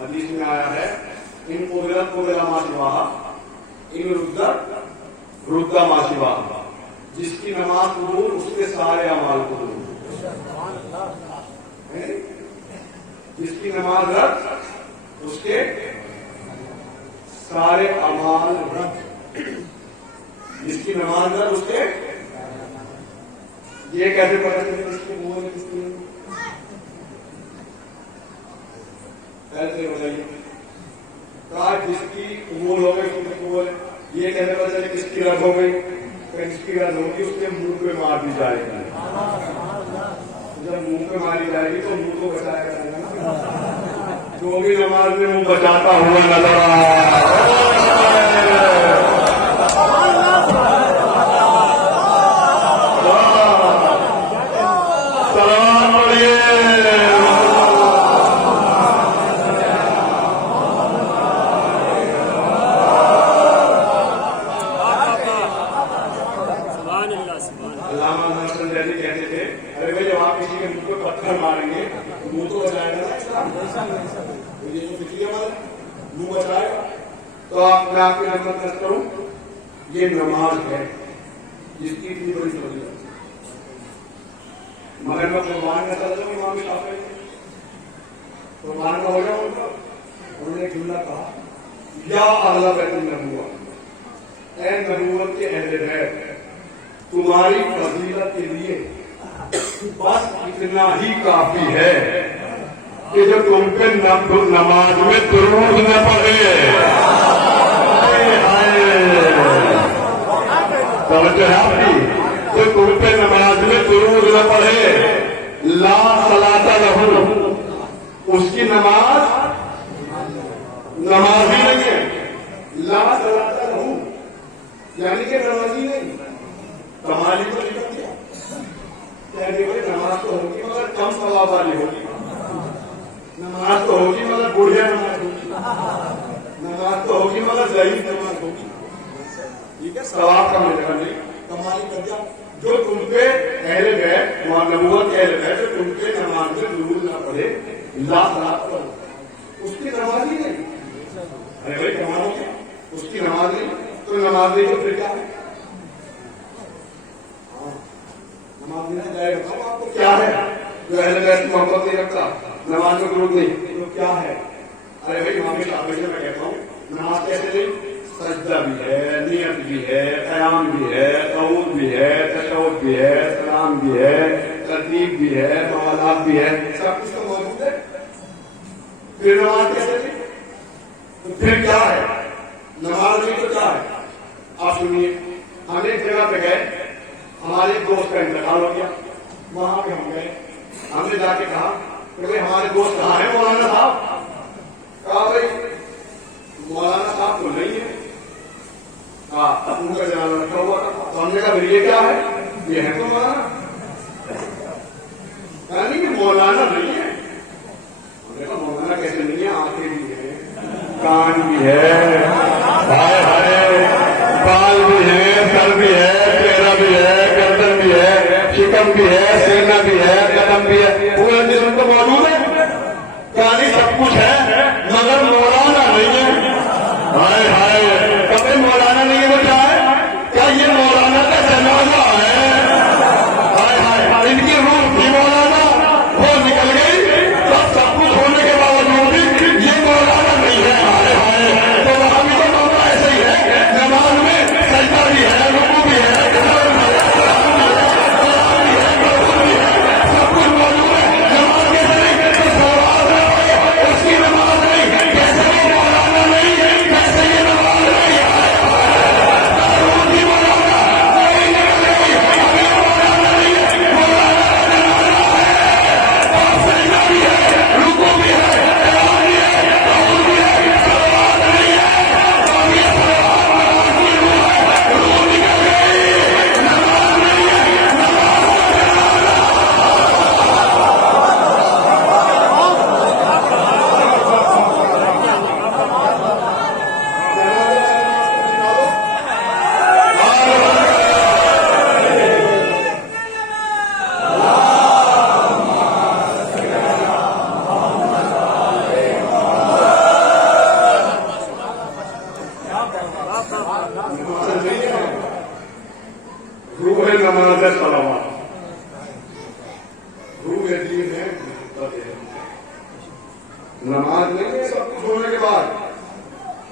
حدیث میں آیا ہے ان قبلت قبل ما سواہا ان ردت ردہ ما سواہا، جس کی نماز قبول اس کے سارے اعمال قبول، جس کی نماز رد اس کے سارے اعمال رد، جس کی نماز رد اس کے، یہ کیسے پتا چلے کس کی قبول ہے کس کی نہیں؟ ایسے بتائیے جس کی قبول ہو گئی اس کی قبول ہے، یہ کیسے پتا چلے کس کی رد ہو گئی؟ جس کی رد ہوگی اس کے منہ پہ مار دی جائے گی، جب منہ پہ ماری جائے گی تو منہ کو بچایا جائے گا نا، جو بھی نماز میں منہ بچاتا ہوا نظر سلام علامہ حسن دہلوی کہتے تھے ارے بھائی جب آپ کسی کے منہ پہ پتھر ماریں گے منہ تو بچائے گا نا، یہ جو فکری عمل ہے منہ بچائے گا۔ تو میں آپ کی خدمت کرتا ہوں یہ نماز ہے جس کی اتنی بڑی فضیلت ہے، مگر میں قربان کا چل رہا ہوں امام شافعی قربان کا ہو جاؤں گا، انہوں نے ایک جملہ کہا یا اہل بیت النبوۃ، اے نبوت کے اہل بیت تمہاری فضیلت کے لیے بس اتنا ہی کافی ہے کہ جو تم پہ نماز میں درود نہ پڑھے، توجہ ہے آپ کی، جو تم پہ نماز میں درود نہ پڑھے لا صلاۃ لہ، اس کی نماز نماز ہی نہیں ہے، لا صلاۃ لہ یعنی کہ نماز ہی نہیں، کمالی کو نکل گیا، کہتے ہوئے نماز تو ہوگی مگر کم ثواب والی ہوگی، نماز تو ہوگی مگر بڑھیا نماز ہوگی، نماز تو ہوگی مگر ضعیف نماز ہوگی، ٹھیک ہے، ثواب کا مطلب نہیں، کمالی کر دیا جو تم پہ اہل بیت نبوت کے اہل بیت جو تم پہ نماز میں درود نہ پڑھے لا صلاۃ لہ، اس کی نماز ہی نہیں، ارے بھائی کمال ہو گیا، اس کی نماز نہیں تو نماز نہیں تو پھر کیا ہے؟ نماز نہیں جائے گا آپ کو کیا ہے جو اہل بیت کی محبت نہیں رکھتا، نماز میں درود نہیں تو کیا ہے؟ ارے بھائی امام شافعی سے میں کہتا ہوں نماز کیسے نہیں، سجدہ بھی ہے، نیت بھی ہے، قیام بھی ہے، قعود بھی ہے، تشہد بھی ہے، سلام بھی ہے، ترتیب بھی ہے، موالات بھی ہے، سب کچھ تو موجود ہے، پھر نماز کیسے نہیں؟ تو پھر کیا ہے؟ نماز نہیں تو کیا ہے؟ آپ سنیے، ہم ایک جگہ پہ گئے، ہمارے دوست کا انتقال ہو گیا، وہاں پہ ہم گئے، ہم نے جا کے کہا کہ بھائی ہمارے دوست کہاں ہیں مولانا صاحب؟ کہا بھائی مولانا صاحب تو نہیں ہے، ان کا جنازہ رکھا ہوا تھا، تو ہم نے کہا یہ کیا ہے؟ یہ ہے تو مولانا، یعنی کہ مولانا نہیں ہے، ہم نے کہا مولانا کیسے نہیں ہے، آنکھیں بھی ہے، کان بھی ہے، بال بھی ہے، سر بھی ہے، چہرہ بھی ہے، گردن بھی ہے، شکم بھی ہے، سینہ بھی ہے، قدم بھی ہے، پورا جسم تو موجود ہے، یعنی سب کچھ ہے مگر مولانا نہیں ہے، ہائے ہائے کبھی مولانا نہیں ہے وہ کیا ہے؟ کیا یہ مولانا کا جنازہ ہے؟ ہائے ہائے ان کی روح تھی مولانا، وہ نکل گئی، سب کچھ ہونے کے باوجود بھی یہ مولانا نہیں ہے، ہائے ہائے تو وہاں بھی تو معاملہ ایسے ہی ہے، نماز میں سجدہ بھی ہے، رکوع بھی ہے، سب کچھ موجود ہے،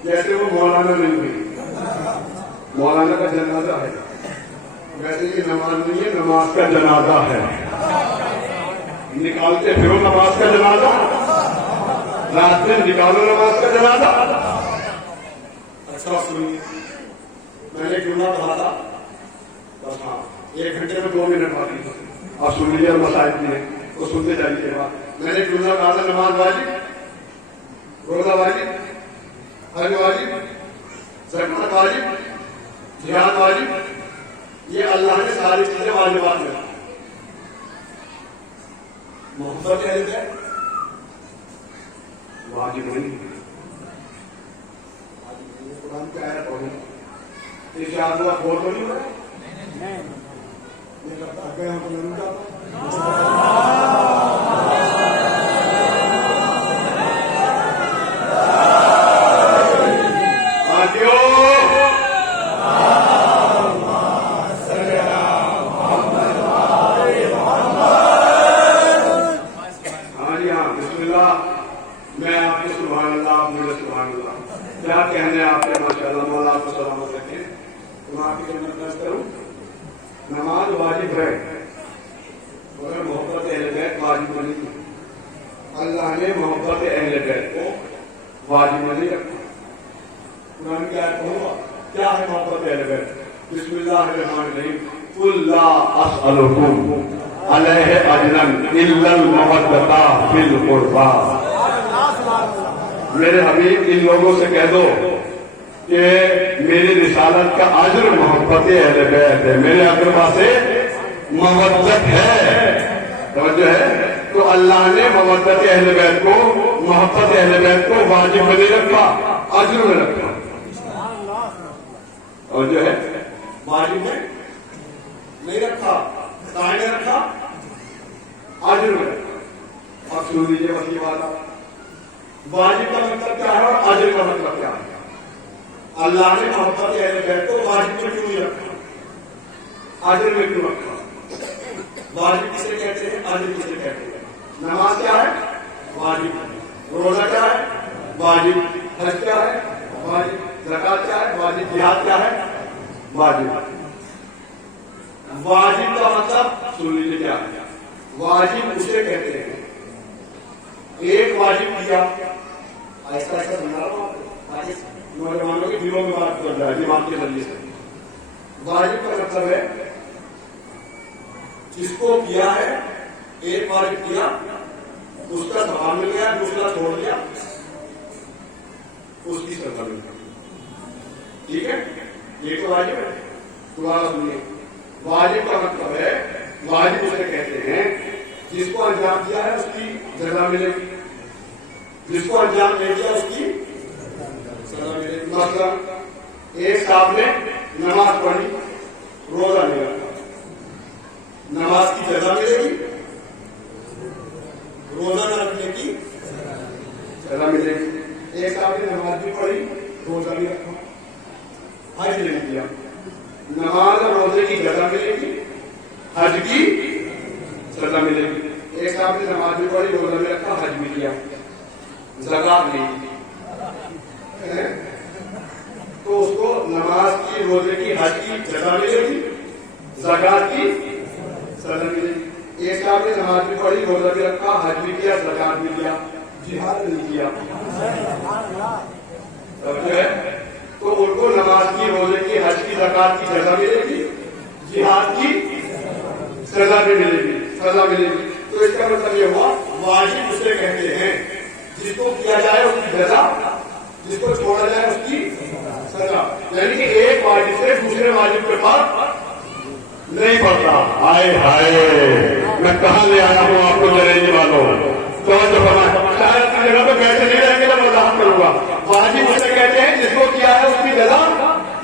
جیسے وہ مولانا نہیں ہوئی، مولانا کا جنازہ ہے، ویسے یہ نماز نہیں ہے، نماز کا جنازہ ہے. نکالتے پھرو نماز کا جنازہ، رات میں نکالو نماز کا جنازہ. اچھا سنیے، میں نے جملہ کہا تھا بس ہاں 1 گھنٹے میں 2 منٹ باقی، آپ سن لیجیے. مسائل بھی ہیں وہ سنتے جائیے. میں نے جملہ کہا تھا نماز واجب، روزہ واجب، حج واجب، زکات واجب، جہاد واجب. یہ اللہ نے ساری چیزیں واجبات میں. محبت اہل بیت واجب نہیں. قرآن کی آیت پڑھوں ارشاد ہوا بول تو نہیں ہو رہا. کیا کہنے آپ کے ماشاء اللہ مولا آپ کو سلامت رکھیں. تم آپ کی خدمت نہ کروں. نماز واجب ہے مگر محبت اہل بیت واجب نہیں. اللہ نے محبت اہل بیت کو واجب نہیں رکھا. قرآن کی آیت پڑھو کیا ہے محبت اہل بیت. بسم اللہ الرحمن الرحیم. قل لا اسألکم علیہ اجرا الا المودۃ فی القربى. میرے حبیب ان لوگوں سے کہہ دو کہ میری رسالت کا اجر محبت اہل بیت ہے، میرے اقربا سے مودت ہے. توجہ ہے. تو اللہ نے مودت اہل بیت کو، محبت اہل بیت کو واجب میں نہیں رکھا، اجر میں رکھا. اور جو ہے واجب میں نہیں رکھا، کہاں نے رکھا؟ اجر میں رکھا. اب سن لیجیے وہی بات. واجب کا مطلب کیا ہے اور اجر کا مطلب کیا ہے. اللہ نے محبت اہل بیت کو واجب میں کیوں نہیں رکھا، اجر میں کیوں رکھا؟ واجب کسے کہتے ہیں، اجر کسے کہتے ہیں. نماز کیا ہے؟ واجب. روزہ کیا ہے؟ واجب. حج کیا ہے؟ واجب. زکات کیا ہے؟ واجب. جہاد کیا ہے؟ واجب. واجب کا مطلب سن لیجیے کیا ہے. واجب اسے کہتے ہیں ایک واجب کیا، ایسا ایسا سمجھا رہا ہوں نوجوانوں کے دلوں میں بات کر رہا ہے دماغ کے ذریعے سے. واجب کا مطلب ہے جس کو کیا ہے، ایک واجب کیا اس کا ثواب مل گیا، دوسرا چھوڑ دیا اس کی سزا مل گئی. ٹھیک ہے، یہ تو واجب ہے. دوبارہ سنیے. واجب کا مطلب ہے، واجب اسے کہتے ہیں جس کو انجام دیا ہے اس کی سزا ملے گی، جس کو انجام نہیں دیا اس کی سزا ملے گی. مثلا ایک صاحب نے نماز پڑھی، روزہ نہیں رکھا، نماز کی سزا ملے گی، روزہ نہ رکھنے کی سزا ملے گی. ایک صاحب نے نماز بھی پڑھی، روزہ بھی رکھا، حج نہیں کیا، نماز اور روزے کی سزا ملے گی، حج کی سزا ملے گی. ایک صاحب نے نماز بھی پڑھی، روزہ بھی رکھا، حج بھی کیا، زکات نہیں دی. تو اس کو نماز کی، روزے کی، حج کی سزا ملے گی، زکات کی سزا ملے گی. ایک صاحب نے نماز بھی پڑھی، روزہ بھی رکھا، حج بھی کیا، زکات بھی کیا، جہاد نہیں کیا. تو ان کو نماز کی، روزے کی، حج کی، زکات کی سزا ملے گی، جہاد کی سزا بھی ملے گی، سزا ملے گی. تو اس کا مطلب یہ ہوا واجب اسے کہتے ہیں جس کو کیا جائے اس کی سزا، جس کو چھوڑا جائے اس کی سزا. یعنی کہ ایک واجب سے دوسرے واجب کے پاس نہیں پڑتا. ہائے ہائے میں کہاں لے آیا ہوں آپ کو جریجی والوں. توجہ فرمائیں. شاید کی جگہ پہ بیٹھے نہیں رہیں گے تو وضاحت کروں گا. واجب اسے کہتے ہیں جس کو کیا ہے اس کی سزا،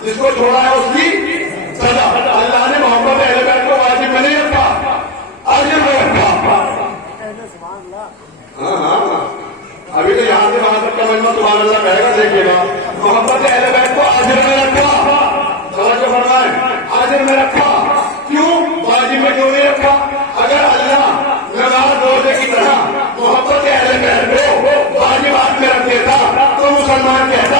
جس کو چھوڑا ہے اس کی سزا. اللہ نے محبت اہل بیت کو واجب میں نہیں رکھا، اجر میں رکھا. ہاں ہاں ابھی تو یہاں سے وہاں تک کا مجمع سبحان اللہ کہے گا. دیکھیے گا محبت اہل بیت کو اجر میں رکھا. توجہ فرمائیں. اجر میں رکھا. کیوں واجب میں کیوں نہیں رکھا؟ اگر اللہ نماز روزے کی طرح محبت اہل بیت کو واجبات میں رکھ دیتا تو مسلمان کہتا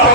100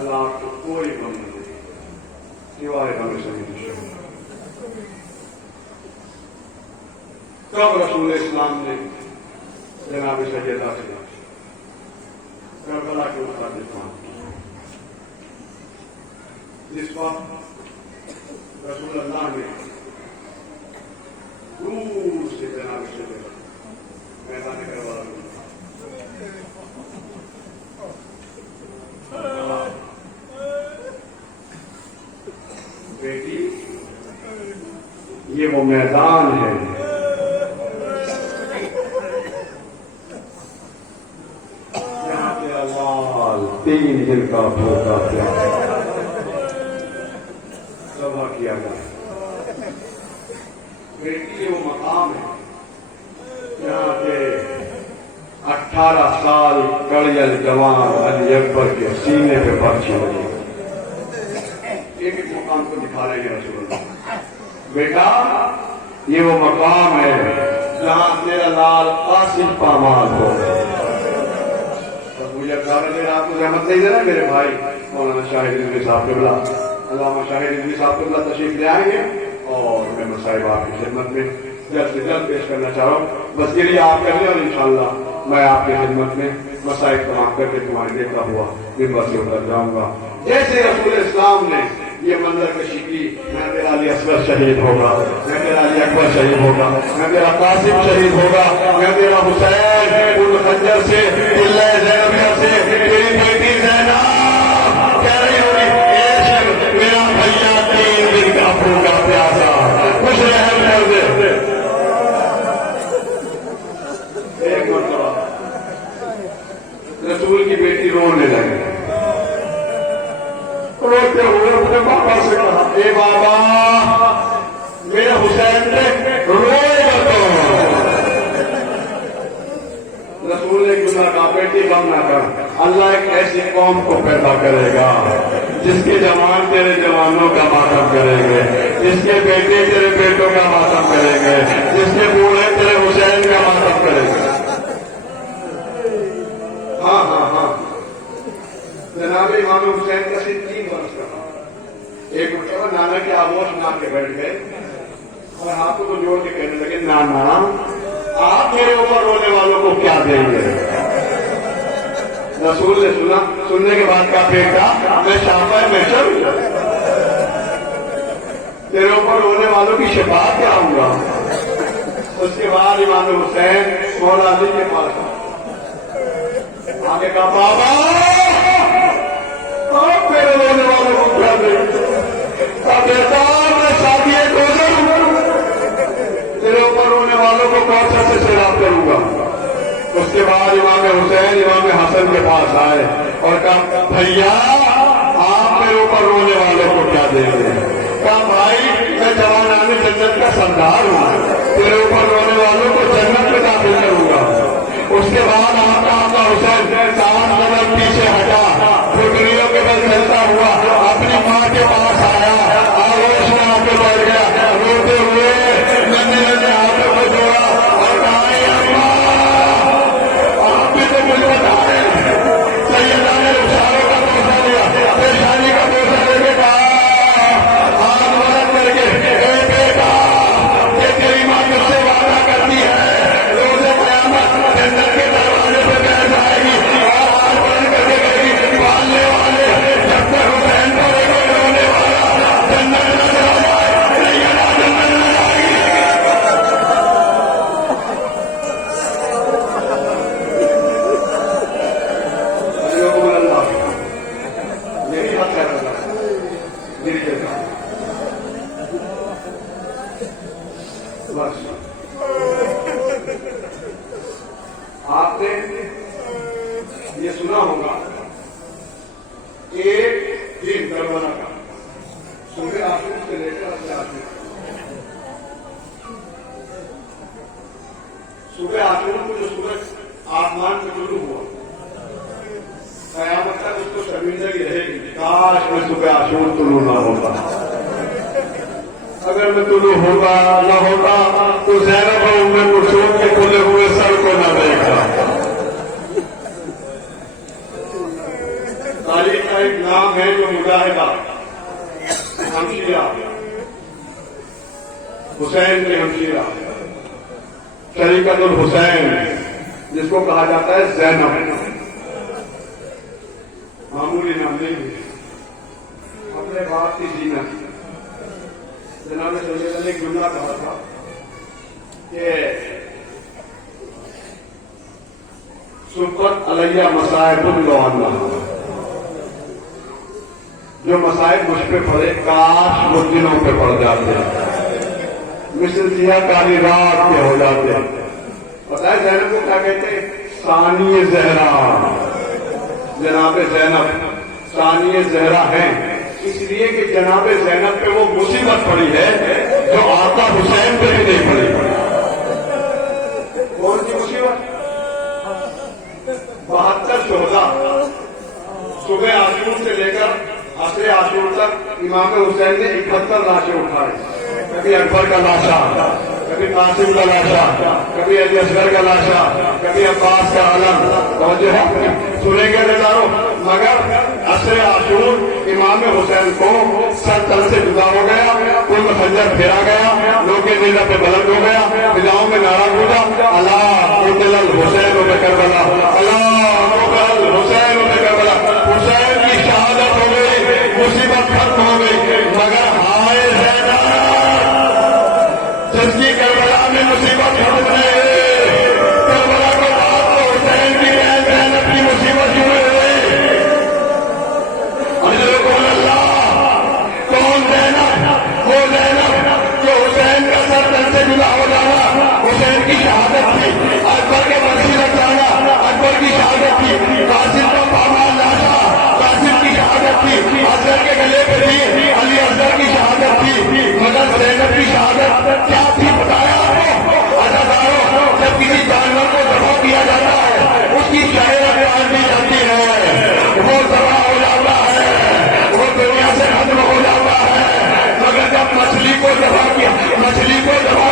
اللہ کو کوئی غم نہیں سوائے غم شہید شہید. کب رسول اسلام نے جناب سیدہ سے کربلا کے اوپر دفاع کی؟ جس وقت رسول اللہ نے دور سے جناب سیدہ میدان کربلا میں بیٹی یہ وہ میدان ہے جہاں پہ اللہ 3 دن کا بھوکا پیاسا ذبح کیا گیا. بیٹی یہ وہ مقام ہے جہاں پہ 18 سال کڑیل جوان علی اکبر کے سینے پہ پرچی لگی. ایک مقام کو دکھا رہے ہیں رسول اللہ. بیٹا یہ وہ مقام ہے جہاں تیرا لال قاسم پامال ہو. مجھے آپ کو رحمت نہیں دینا میرے بھائی مولانا شاہد رضوی صاحب قبلہ علامہ شاہد رضوی صاحب قبلہ تشریف لے آئیں گے اور میں مصائب آپ کی خدمت میں جلد سے جلد پیش کرنا چاہ رہا ہوں. بس یہ آپ کر لیں اور انشاءاللہ میں آپ کی خدمت میں مصائب تمام کر کے تمہاری دیکھتا ہوا ممبر سے اتر جاؤں گا. جیسے رسول اسلام نے یہ منظر کشی کی میں تیرا علی اصغر شہید ہوگا, میں تیرا علی اکبر شہید ہوگا, میں تیرا قاسم شہید ہوگا, میں تیرا حسین ان خنجر سے قلعہ زینبیہ سے تیری بیٹی زینب کہہ رہی ہوگی میرا بھیا 3 دن کا بھوکا پیاسا کچھ رحم کر دے. ایک مرتبہ رسول کی بیٹی رونے لگی. روتے ہوئے اپنے بابا سے کہا اے بابا میرے حسین نے روئے گا تو. رسول نے گناہ کہا بیٹی غم نہ کر, اللہ ایک ایسی قوم کو پیدا کرے گا جس کے جوان تیرے جوانوں کا ماتم کریں گے, جس کے بیٹے تیرے بیٹوں کا ماتم کریں گے, جس کے بوڑھے تیرے حسین کا ماتم کریں گے. ہاں ہاں ہاں جناب امام حسین کا صرف 3 برس کا تھا. ایک مرتبہ نانا کے آغوش نہ کے بیٹھ گئے اور ہاتھوں کو جوڑ کے کہنے لگے نانا آپ میرے اوپر رونے والوں کو کیا دیں گے؟ رسول نے سنا, سننے کے بعد کہا بیٹا میں شافع میں چل تیرے اوپر رونے والوں کی شفاعت کیا ہوں گا. اس کے بعد امام حسین مولا علی کے پاس آگے کہا بابا آپ میرے رونے والوں کو کیا دیں؟ بیٹا میں شادی تیرے اوپر رونے والوں کو کوثر سے سیراب کروں گا. اس کے بعد امام حسین امام حسن کے پاس آئے اور کہا بھیا آپ میرے اوپر رونے والوں کو کیا دیں گے؟ کہا بھائی میں جوانان جنت کا سردار ہوں, تیرے اوپر رونے والوں کو جنت میں داخل کروں گا. اس کے بعد آپ کا حسین 7 قدم پیچھے ہٹا ٹھٹریوں کے بل چلتا ہوا اپنی ماں کے پاس آیا, آغوش میں آ کے بیٹھ گیا, روتے ہوئے ننھے ننھے ہاتھوں کو جوڑا اور کہا اے اماں آپ بھی تو مجھے بتائیں. سیدہ نے رخساروں کا بوسہ لیا, پیشانی کا بوسہ لے کے کہا ہاتھ مدد کر کے اے بیٹا یہ تیری ماں مجھ سے وعدہ کرتی ہے روز قیامت جنت کے دروازے پہ بیٹھ جائے گی اور ہاتھ بند کر کے کہے گی پالنے والے جب تک حسین کو رونے والا جنت نظر آ جائے سیدہ جنت نظر آئے گی. یہی بات کر رہا تھا میری جگہ بس. آپ نے یہ سنا ہوگا ایک دن کربلا کا صبح عاشور سے لے کر صبح عاشور کو جو سورج آسمان میں طلوع ہوا قیامت تک اس کو شرمندگی رہے گی کاش میں صبح عاشور طلوع نہ ہوتا. اگر میں طلوع ہوگا نہ ہوتا تو زینب اور ام کلثوم کے کھلے ہوئے سر کو نہ دیکھتا. تاریخ کا ایک نام ہے جو مجاہدہ ہمشیرہ، حسین کے ہمشیرہ، شریکت الحسین جس کو کہا جاتا ہے زینب، معمولی نام نہیں ہے، اپنے باپ کی زینت۔ جناب سید نے ایک جملہ کہا تھا کہ سبقت علیہ مصائب الگوانہ، جو مصائب مجھ پہ پڑے کاش وہ دنوں پہ پڑ جاتے، مثل سیاہ کالی رات کے ہو جاتے۔ پتہ ہے زینب کو کیا کہتے ہیں؟ ثانی زہرا، جناب زینب ثانی زہرا ہیں، اس لیے کہ جناب زینب پہ وہ مصیبت پڑی ہے جو آقا حسین پہ بھی نہیں پڑی۔ کون سی مصیبت؟ 72 شہداء صبح عاشور سے لے کر عصر عاشور تک امام حسین نے 71 لاشیں اٹھائی، کبھی اکبر کا لاشا، کبھی قاسم کا لاشا، کبھی علی اصغر کا لاشا، کبھی عباس کا علم، توجہ ہے سنیں گے نظاروں۔ مگر عصر عاشور امام حسین کو سر تل سے جدا ہو گیا، کوئی خنجر پھیرا گیا، لوگ کے نیلا پہ بلند ہو گیا، فضاؤں میں نعرہ گونجا، اللہ قتل الحسین و کربلا، اللہ قتل الحسین و کربلا، حسین کی شہادت ہو گئی، مصیبت ختم ہو گئی۔ مگر ہائے زینب جس کی کربلا میں مصیبت ختم نہیں ہوئی، کربلا کے بعد تو حسین کی بہن زینب کی مصیبت شروع ہوئی۔ کون اللہ؟ کون زینب؟ وہ زینب جو حسین کا سر تل سے جدا ہو جانا حسین کی شہادت تھی، اکبر کے برسی رکھ جانا اکبر کی شہادت تھی، قاسم کا پامال لانا قاسم کی شہادت تھی، اصغر کے گلے پہ تھی علی اصغر کی شہادت تھی، مگر زینب کی شہادت کیا تھی بتایا آپ کو؟ عزاداروں، جب کسی جانور کو ذبح کیا جاتا ہے اس کی شہرت بیان دی جاتی ہے، وہ ذبح ہو جاتا ہے، وہ دنیا سے ختم ہو جاتا ہے۔ مگر جب مچھلی کو ذبح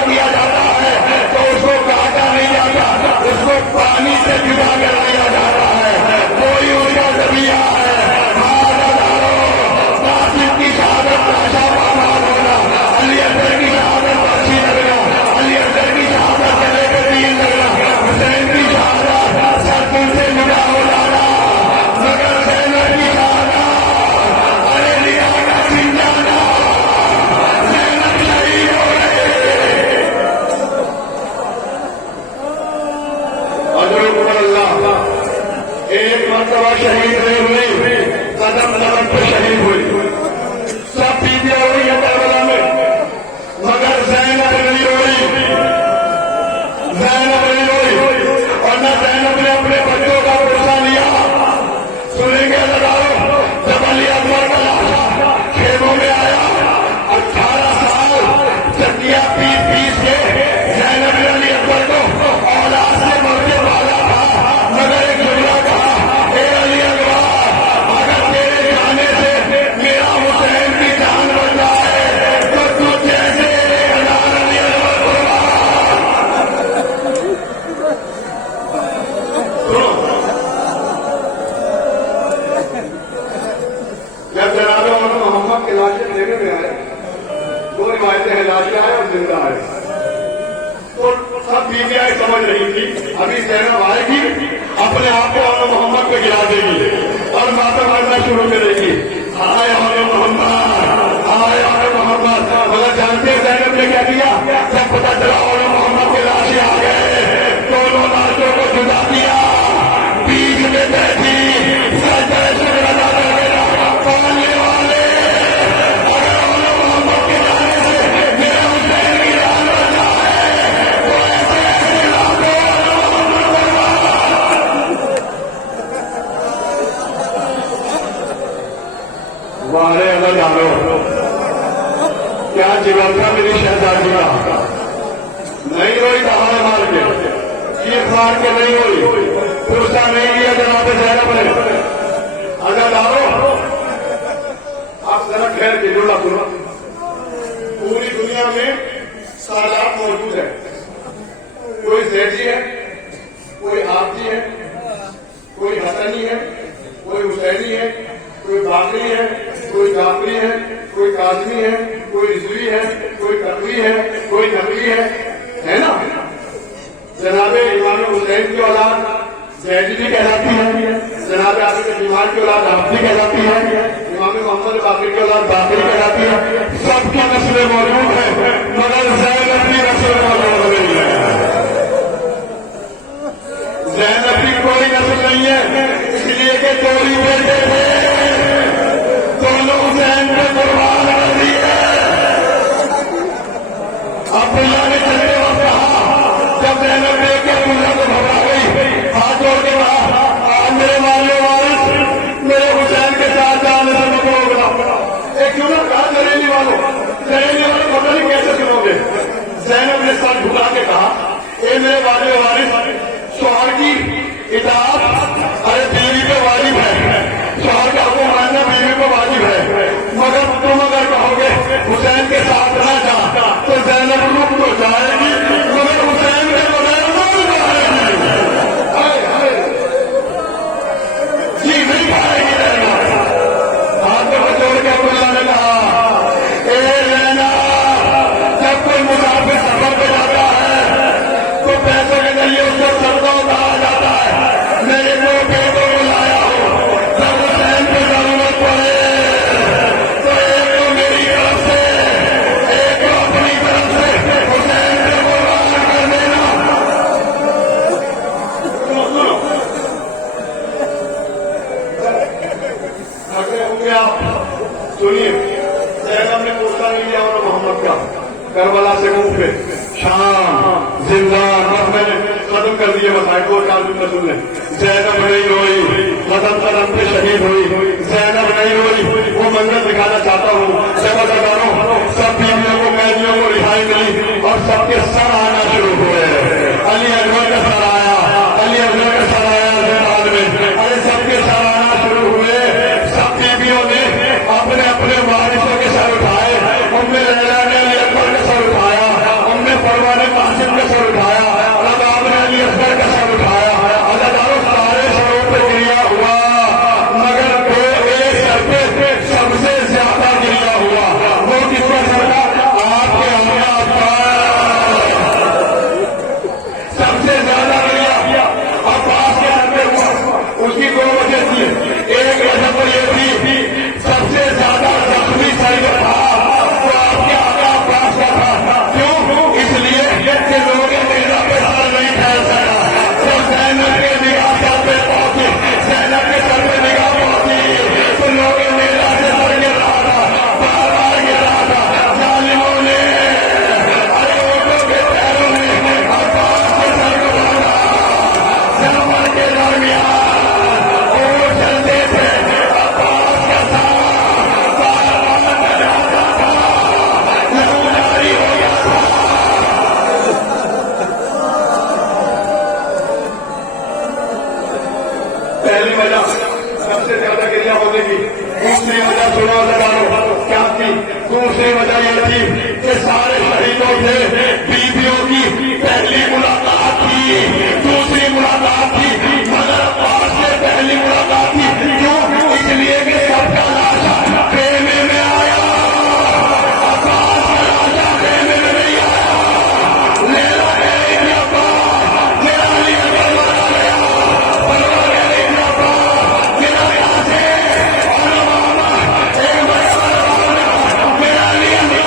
کیا جاتا ہے تو اس کو کاٹا نہیں جاتا، اس کو پانی سے جدا کر دیا جاتا ہے، کوئی ان کا ذریعہ ہے۔ قاسم کی شہادت لاشا پامال ہونا، علی اصغر کی شہادت برسی لگنا، علی اصغر کی شہادت گلے پہ تیر لگنا، حسین کی شہادت سر تل سے جدا ہو جانا، مگر زینب کی شہادت ارے لیا کا سن جانا، زینب شہید ہو گئی۔ اجرکم اللہ، ایک مرتبہ شہید نہیں ہوئی، قدم قدم پہ شہید ہوئی، سب بیویاں ہوئی ہیں کربلا میں، مگر زینب نہیں ہوئی، زینب نہیں ہوئی، اور نہ زینب نے اپنے بچوں کا غصہ لیا۔ سنیں گے ہزاروں، جب علی اکبر کا لاشا کھیتوں میں آیا، 18 سال چکیا پیس کے زینب نے علی اکبر کو اولاد سے مرنے والا تھا، مگر ایک جملہ کہا، اے علی اکبر اگر تیرے جانے سے میرا حسین کی جان بچ جائے تو تجھ جیسے 1000 علی اکبر کو۔ جب جناب محمد کے لاشیں دینے میں آئے، 2 روایتیں ہیں، لاشیں آئے اور زندہ آئے، تو سب بیویاں سمجھ رہی تھی ابھی زینب آئے گی اپنے آپ کو اور محمد پہ گرا دے گی اور ماتم آنا شروع کرے گی، آئے اور محمد، آئے اور محمد۔ مگر جانتے زینب نے کیا کیا؟ جب پتہ چلا اور محمد کے لاشیں آ گئے، دونوں لاشوں کو جدا کیا، بیچ میں بیٹھی سجدہ شکر ادا کر کے پالنے والے اگر اور محمد کے جانے سے میرا حسین کی جان بچ جائے تو ایسے ایسے لاکھوں والے اللہ جانو کیا جگہ تھا میری شہزادی کا، نہیں روئی دہاڑ مار کے، چیخ مار کے نہیں روئی، پرسا نہیں کیا جناب زینب نے۔ عزاداروں، آپ ذرا ٹھہر کے جملہ سنو، پوری دنیا میں سادات موجود ہے، کوئی زیدی ہے، کوئی آبدی ہے، کوئی حسنی ہے، کوئی حسینی ہے، کوئی باقری ہے، کوئی جعفری ہے، کوئی قاسمی ہے، کوئی رضوی ہے، کوئی قطبی ہے، کوئی نقوی ہے نا. جناب امام حسین کی اولاد زیدی بھی کہلاتی ہے، جناب عابد جمال کی اولاد حافظی کہلاتی ہے، امام محمد باقر کی اولاد باقری کہلاتی ہے. سب کی نسلیں موجود ہیں مگر زینب کی نسل موجود نہیں ہے. زینب کی کوئی نسل نہیں ہے، اس لیے کہ چوری بیٹے تھے، دونوں حسین پہ قربان کر دیے. عبداللہ نے چلتے وقت کہا جب زینب دیکھ کے پوجا کو گھبرا گئی، ہاتھ جوڑ کے کہا میرے والے وارث میرے حسین کے ساتھ جانے سے مت روکنا. ایک کیوں نہ کہا چلیے والوں پتہ نہیں کیسے سنو گے. زینب نے سر جھکا کے کہا اے میرے والے وارث، شوہر کی اطاعت ارے بیوی پہ واجب ہے، شوہر کا حکم ماننا بیوی پہ واجب ہے، مگر تم اگر کہو گے حسین کے ساتھ نہ جا تو زینب رک تو جائے گی مگر حسین کے بغیر نہیں جائے گی. جی نہیں پائے گی رہنا. ہاتھ میں جوڑ کے عبداللہ نے کہا اے رہنا، جب کوئی مسافر سفر پہ جاتا ہے تو پیسوں کے ذریعے اس کو سردا اتارا جاتا ہے. میرے دو بیٹوں کو لایا ہوں، جب حسین کو ضرورت پڑے تو ایک کو میری طرف سے ایک کو اپنی طرف سے حسین کو قربان کر دینا. کھڑے ہوں گے آپ. سنیے، زینب نے پوچھا نہیں لیا اور محمد کا کربلا سے منہ پہ شام زندان اور میں نے ختم کر دیے بتائے. دو چار دن میں سن لیں. زینب نہیں روئی، قدم قدم پہ شہید ہوئی. زینب نہیں روئی. وہ منظر دکھانا چاہتا ہوں جب اداروں سب بیویوں کو قیدیوں کو رہائی ملی اور سب کے سر آنا شروع ہوئے. علی اکبر کا سر آیا، علی اکبر کا سر آیا زندان میں. ارے سب کے سر آنا شروع ہوئے. سب بیویوں نے اپنے اپنے وارثوں کے سر اٹھائے. ام لیلا نے علی اکبر کا سر اٹھایا، ام فروا نے قاسم کا سر اٹھایا، رباب نے علی اصغر کا سر اٹھایا. اداروں سارے سروں پہ گریا ہوا مگر ایک سر پہ سب سے زیادہ گریا ہوا. وہ کس کا سر تھا؟ آپ کے عباس. سب سے زیادہ گریا عباس کے سر پہ ہوا. اس کی دو وجہ تھی. ایک وجہ تو یہ تھی سب سے زیادہ زخمی سر تھا تو آپ کے آقا عباس کا تھا. کیوں؟ اس لیے کہ لوگ میرا پہ سر نہیں پھیل سکا. تو زینب کے نگاہ سر پہ پہنچی، زینب کے سر پہ نگاہ پہنچی تو لوگ میرا سے سر گر رہا تھا، بار بار گر رہا تھا. ظالموں نے ارے اونٹوں کے پیروں نے عباس کے سر کو ڈالا. سفر کے درمیان وہ چلتے تھے، عباس کا سر بار بار جاتا تھا، لہو جاری ہو گیا تھا. پہلی وجہ سب سے زیادہ گریا ہونے کی. دوسری وجہ سنو لگاؤ کیا تھی؟ دوسری وجہ یہ تھی کہ سارے شہیدوں سے بیویوں کی پہلی ملاقات تھی، دوسری ملاقات تھی مگر عباس سے پہلی ملاقات تھی. کیوں؟ اس لیے کہ سب کا لاشا خیمے میں آیا، عباس کا لاشا خیمے میں نہیں آیا. لیلا کہہ رہی تھی عباس میرا علی اکبر مارا گیا، بلوا کہہ رہی تھی عباس میرا قاسم اور امامہ ایک بڑا میرا علی اکبر.